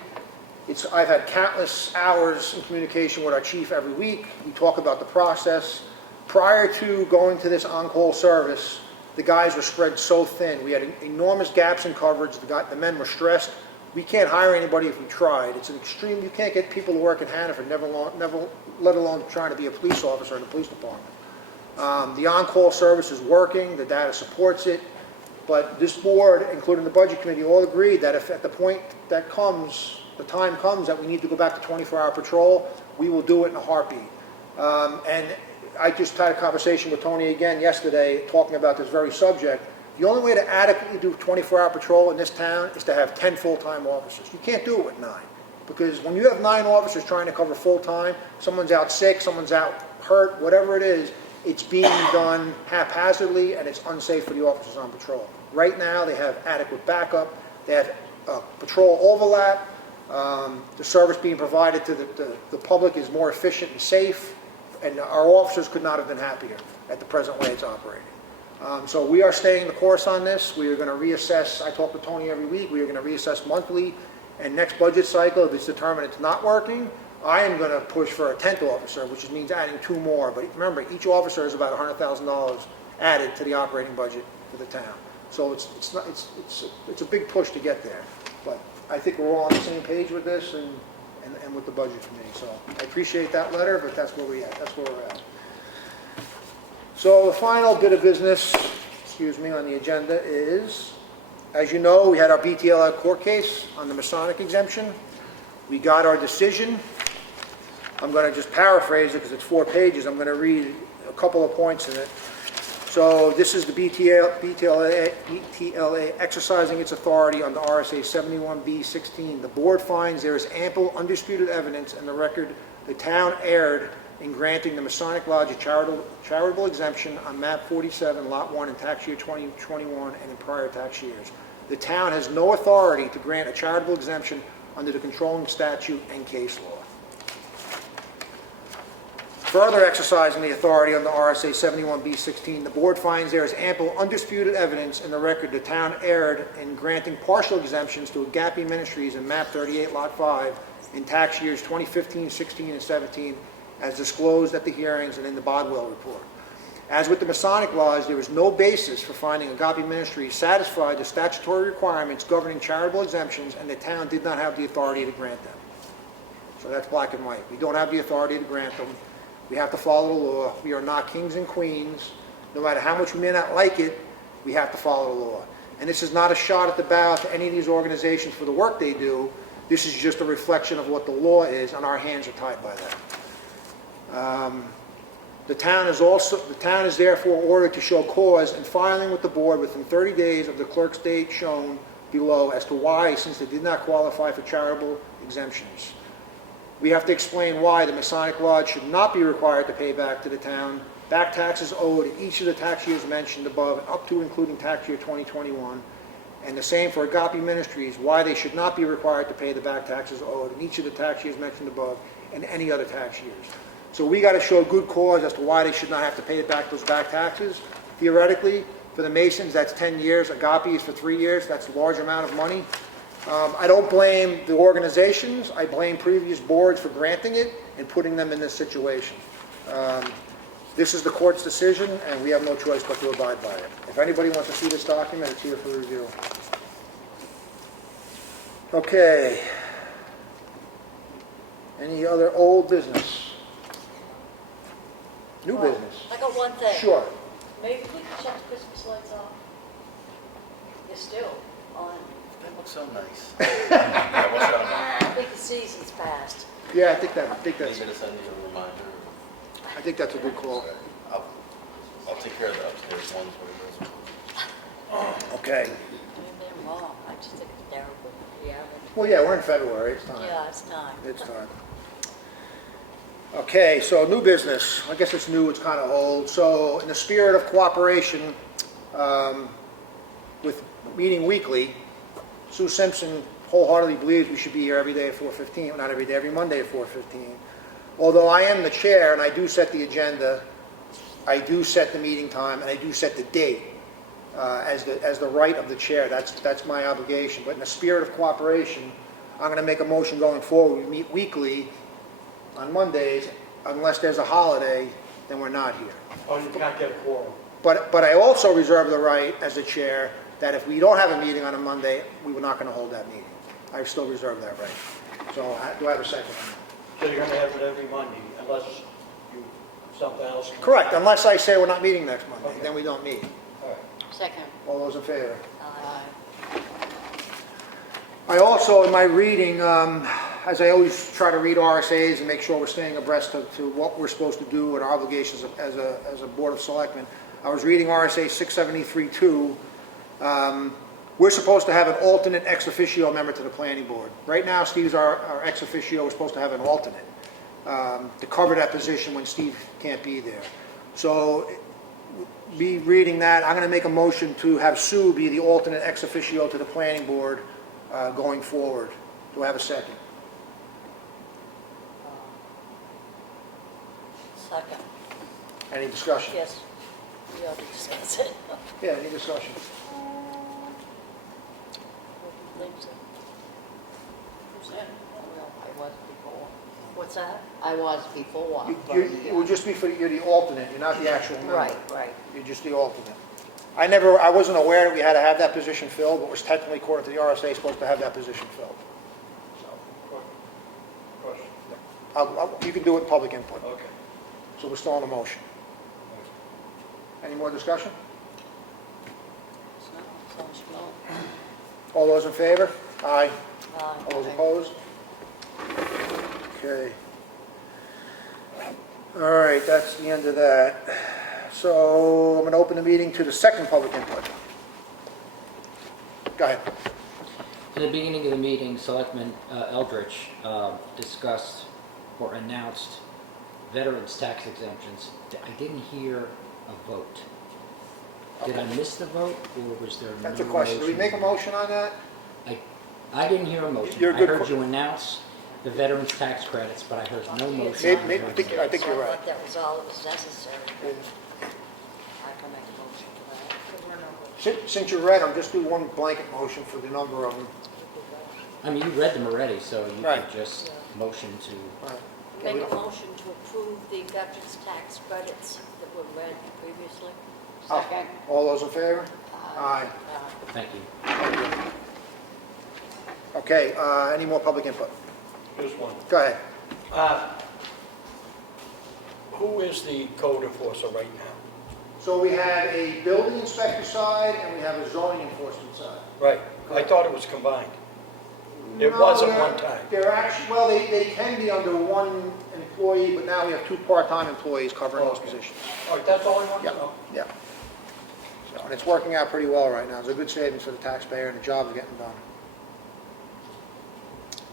I've had countless hours in communication with our chief every week. We talk about the process. Prior to going to this on-call service, the guys were spread so thin. We had enormous gaps in coverage. The men were stressed. We can't hire anybody if we tried. It's an extreme. You can't get people to work in Hannaford, never, let alone trying to be a police officer in the police department. The on-call service is working. The data supports it. But this board, including the Budget Committee, all agreed that if at the point that comes, the time comes that we need to go back to 24-hour patrol, we will do it in a heartbeat. And I just had a conversation with Tony again yesterday talking about this very subject. The only way to adequately do 24-hour patrol in this town is to have 10 full-time officers. You can't do it with 9. Because when you have 9 officers trying to cover full-time, someone's out sick, someone's out hurt, whatever it is, it's being done haphazardly and it's unsafe for the officers on patrol. Right now, they have adequate backup. They have patrol overlap. The service being provided to the public is more efficient and safe, and our officers could not have been happier at the present way it's operating. So we are staying the course on this. We are going to reassess. I talk to Tony every week. We are going to reassess monthly, and next budget cycle, if it's determined it's not working, I am going to push for a 10th officer, which means adding 2 more. But remember, each officer is about $100,000 added to the operating budget for the town. So it's a big push to get there. But I think we're all on the same page with this and with the Budget Committee. So I appreciate that letter, but that's where we're at. So the final bit of business, on the agenda is, as you know, we had our BTL court case on the Masonic exemption. We got our decision. I'm going to just paraphrase it because it's 4 pages. I'm going to read a couple of points in it. So this is the BTLA exercising its authority under RSA 71B16. The board finds there is ample undisputed evidence in the record the town erred in granting the Masonic Lodge a charitable exemption on map 47, lot 1 in tax year 2021 and in prior tax years. The town has no authority to grant a charitable exemption under the controlling statute and case law. Further exercising the authority under RSA 71B16, the board finds there is ample undisputed evidence in the record the town erred in granting partial exemptions to Agape Ministries in map 38, lot 5 in tax years 2015, 16, and 17 as disclosed at the hearings and in the Bodwell report. As with the Masonic Lodge, there is no basis for finding Agape Ministries satisfied the statutory requirements governing charitable exemptions, and the town did not have the authority to grant them. So that's black and white. We don't have the authority to grant them. We have to follow the law. We are not kings and queens. No matter how much we may not like it, we have to follow the law. And this is not a shot at the bow to any of these organizations for the work they do. This is just a reflection of what the law is, and our hands are tied by that. The town is therefore ordered to show cause in filing with the board within 30 days of the clerk's date shown below as to why, since they did not qualify for charitable exemptions. We have to explain why the Masonic Lodge should not be required to pay back to the town back taxes owed in each of the tax years mentioned above, up to including tax year 2021, and the same for Agape Ministries, why they should not be required to pay the back taxes owed in each of the tax years mentioned above and any other tax years. So we got to show good cause as to why they should not have to pay back those back taxes. Theoretically, for the Masons, that's 10 years. Agape is for 3 years. That's a large amount of money. I don't blame the organizations. I blame previous boards for granting it and putting them in this situation. This is the court's decision, and we have no choice but to abide by it. If anybody wants to see this document, it's here for review. Okay. Any other old business? New business? I got one thing. Sure. Maybe we could shut the Christmas lights off. They're still on. They look so nice. Yeah, we'll shut them off. I think the season's passed. Yeah, I think that's Maybe to send you a reminder. I think that's a good call. I'll take care of the upstairs ones for you. Okay. Maybe they're wrong. I just think it's terrible. Yeah. Well, yeah, we're in February. It's time. Yeah, it's time. It's time. Okay, so new business. I guess it's new, it's kind of old. So in the spirit of cooperation with meeting weekly, Sue Simpson wholeheartedly believes we should be here every day at 4:15, well, not every day, every Monday at 4:15. Although I am the chair and I do set the agenda, I do set the meeting time, and I do set the date as the right of the chair. That's my obligation. But in the spirit of cooperation, I'm going to make a motion going forward. We meet weekly on Mondays. Unless there's a holiday, then we're not here. Oh, you can't get a quorum. But I also reserve the right as the chair that if we don't have a meeting on a Monday, we were not going to hold that meeting. I still reserve that right. So do I have a second? So you're gonna have it every Monday unless something else. Correct, unless I say we're not meeting next Monday, Okay. then we don't meet. All right. Second. All those in favor? Aye. I also, in my reading, as I always try to read RSAs and make sure we're staying abreast to what we're supposed to do and our obligations as a Board of Selectmen, I was reading RSA 673-2. We're supposed to have an alternate ex officio member to the planning board. Right now, Steve's our ex officio. We're supposed to have an alternate to cover that position when Steve can't be there. So, be reading that, I'm going to make a motion to have Sue be the alternate ex officio to the planning board going forward. Do I have a second? Second. Any discussion? Yes. We ought to discuss it. Yeah, any discussion? I was before. What's that? I was before. It would just be you're the alternate, you're not the actual member. Right. You're just the alternate. I wasn't aware that we had to have that position filled, but was technically, according to the RSA, supposed to have that position filled. Question. You can do it in public input. Okay. So we're still on the motion. Any more discussion? Sounds good. All those in favor? Aye. Aye. All those opposed? Okay. All right, that's the end of that. So I'm going to open the meeting to the second public input. Go ahead. In the beginning of the meeting, Selectman Eldridge discussed or announced veterans' tax exemptions. I didn't hear a vote. Did I miss the vote, or was there no motion? That's a question. Did we make a motion on that? I didn't hear a motion. You're I good. heard you announce the veterans' tax credits, but I heard no motion. Maybe- I think you're right. So I thought that was all that was necessary. I can make a motion for that. Since you read them, just do one blanket motion for the number of them. I mean, you read them already, so you Right. could just motion to, Right. Make a motion to approve the veterans' tax credits that were read previously. Second. All those in favor? Aye. thank you. Okay, any more public input? Just one. Go ahead. Who is the code enforcer right now? So we have a building inspector side and we have a zoning enforcement side. Right, I thought it was combined. It No, was at they're- one time. They're actually, well, they can be under one employee, but now we have two part-time employees covering those Okay. positions. All right, that's all I wanted Yeah, to know. yeah. So, and it's working out pretty well right now. It's a good savings for the taxpayer and the job's getting done.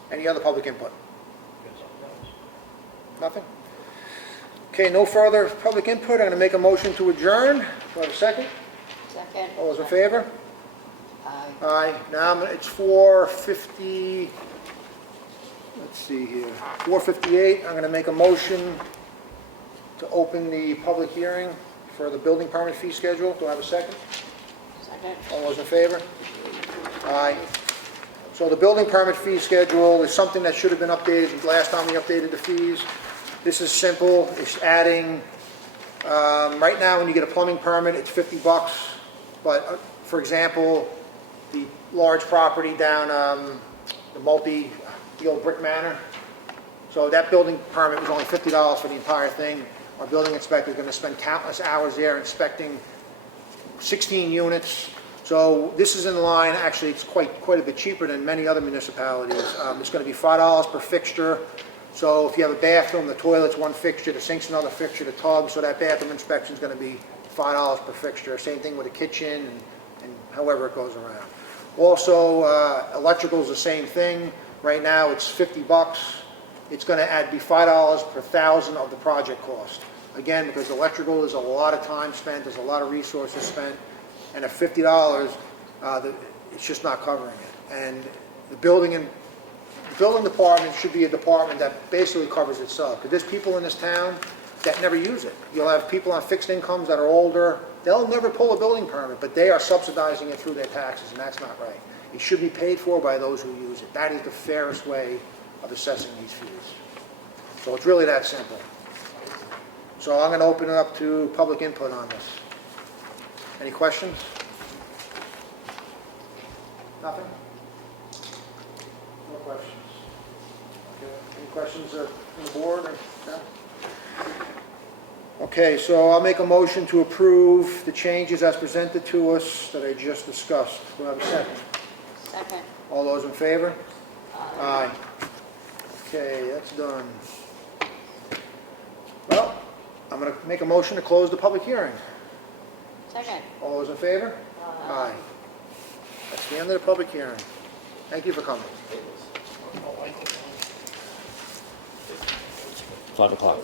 Any other public input? Nothing? Okay, no further public input. I'm going to make a motion to adjourn. Do I have a second? Second? All those in favor? Aye. Aye. Now, it's 4:50, let's see here, 4:58. I'm going to make a motion to open the public hearing for the building permit fee schedule. Do I have a second? Second? All those in favor? Aye. So the building permit fee schedule is something that should have been updated last time we updated the fees. This is simple. It's adding, right now when you get a plumbing permit, it's $50. But for example, the large property down the old Brick Manor. So that building permit was only $50 for the entire thing. Our building inspector is going to spend countless hours there inspecting 16 units. So this is in line, actually it's quite a bit cheaper than many other municipalities. It's going to be $5 per fixture. So if you have a bathroom, the toilet's one fixture, the sink's another fixture, the tub, so that bathroom inspection is going to be $5 per fixture. Same thing with the kitchen and however it goes around. Also, electrical is the same thing. Right now it's $50. It's going to be $5 per thousand of the project cost. Again, because electrical is a lot of time spent, there's a lot of resources spent, and at $50, it's just not covering it. And the building department should be a department that basically covers itself. Because there's people in this town that never use it. You'll have people on fixed incomes that are older, they'll never pull a building permit, but they are subsidizing it through their taxes, and that's not right. It should be paid for by those who use it. That is the fairest way of assessing these fees. So it's really that simple. So I'm going to open it up to public input on this. Any questions? Nothing? No questions. Okay. Any questions from the board? No? Okay, so I'll make a motion to approve the changes as presented to us that I just discussed. Do I have a second? Second. All those in favor? Aye. Okay, that's done. Well, I'm going to make a motion to close the public hearing. Second. All those in favor? Aye. That's the end of the public hearing. Thank you for coming. 5 o'clock.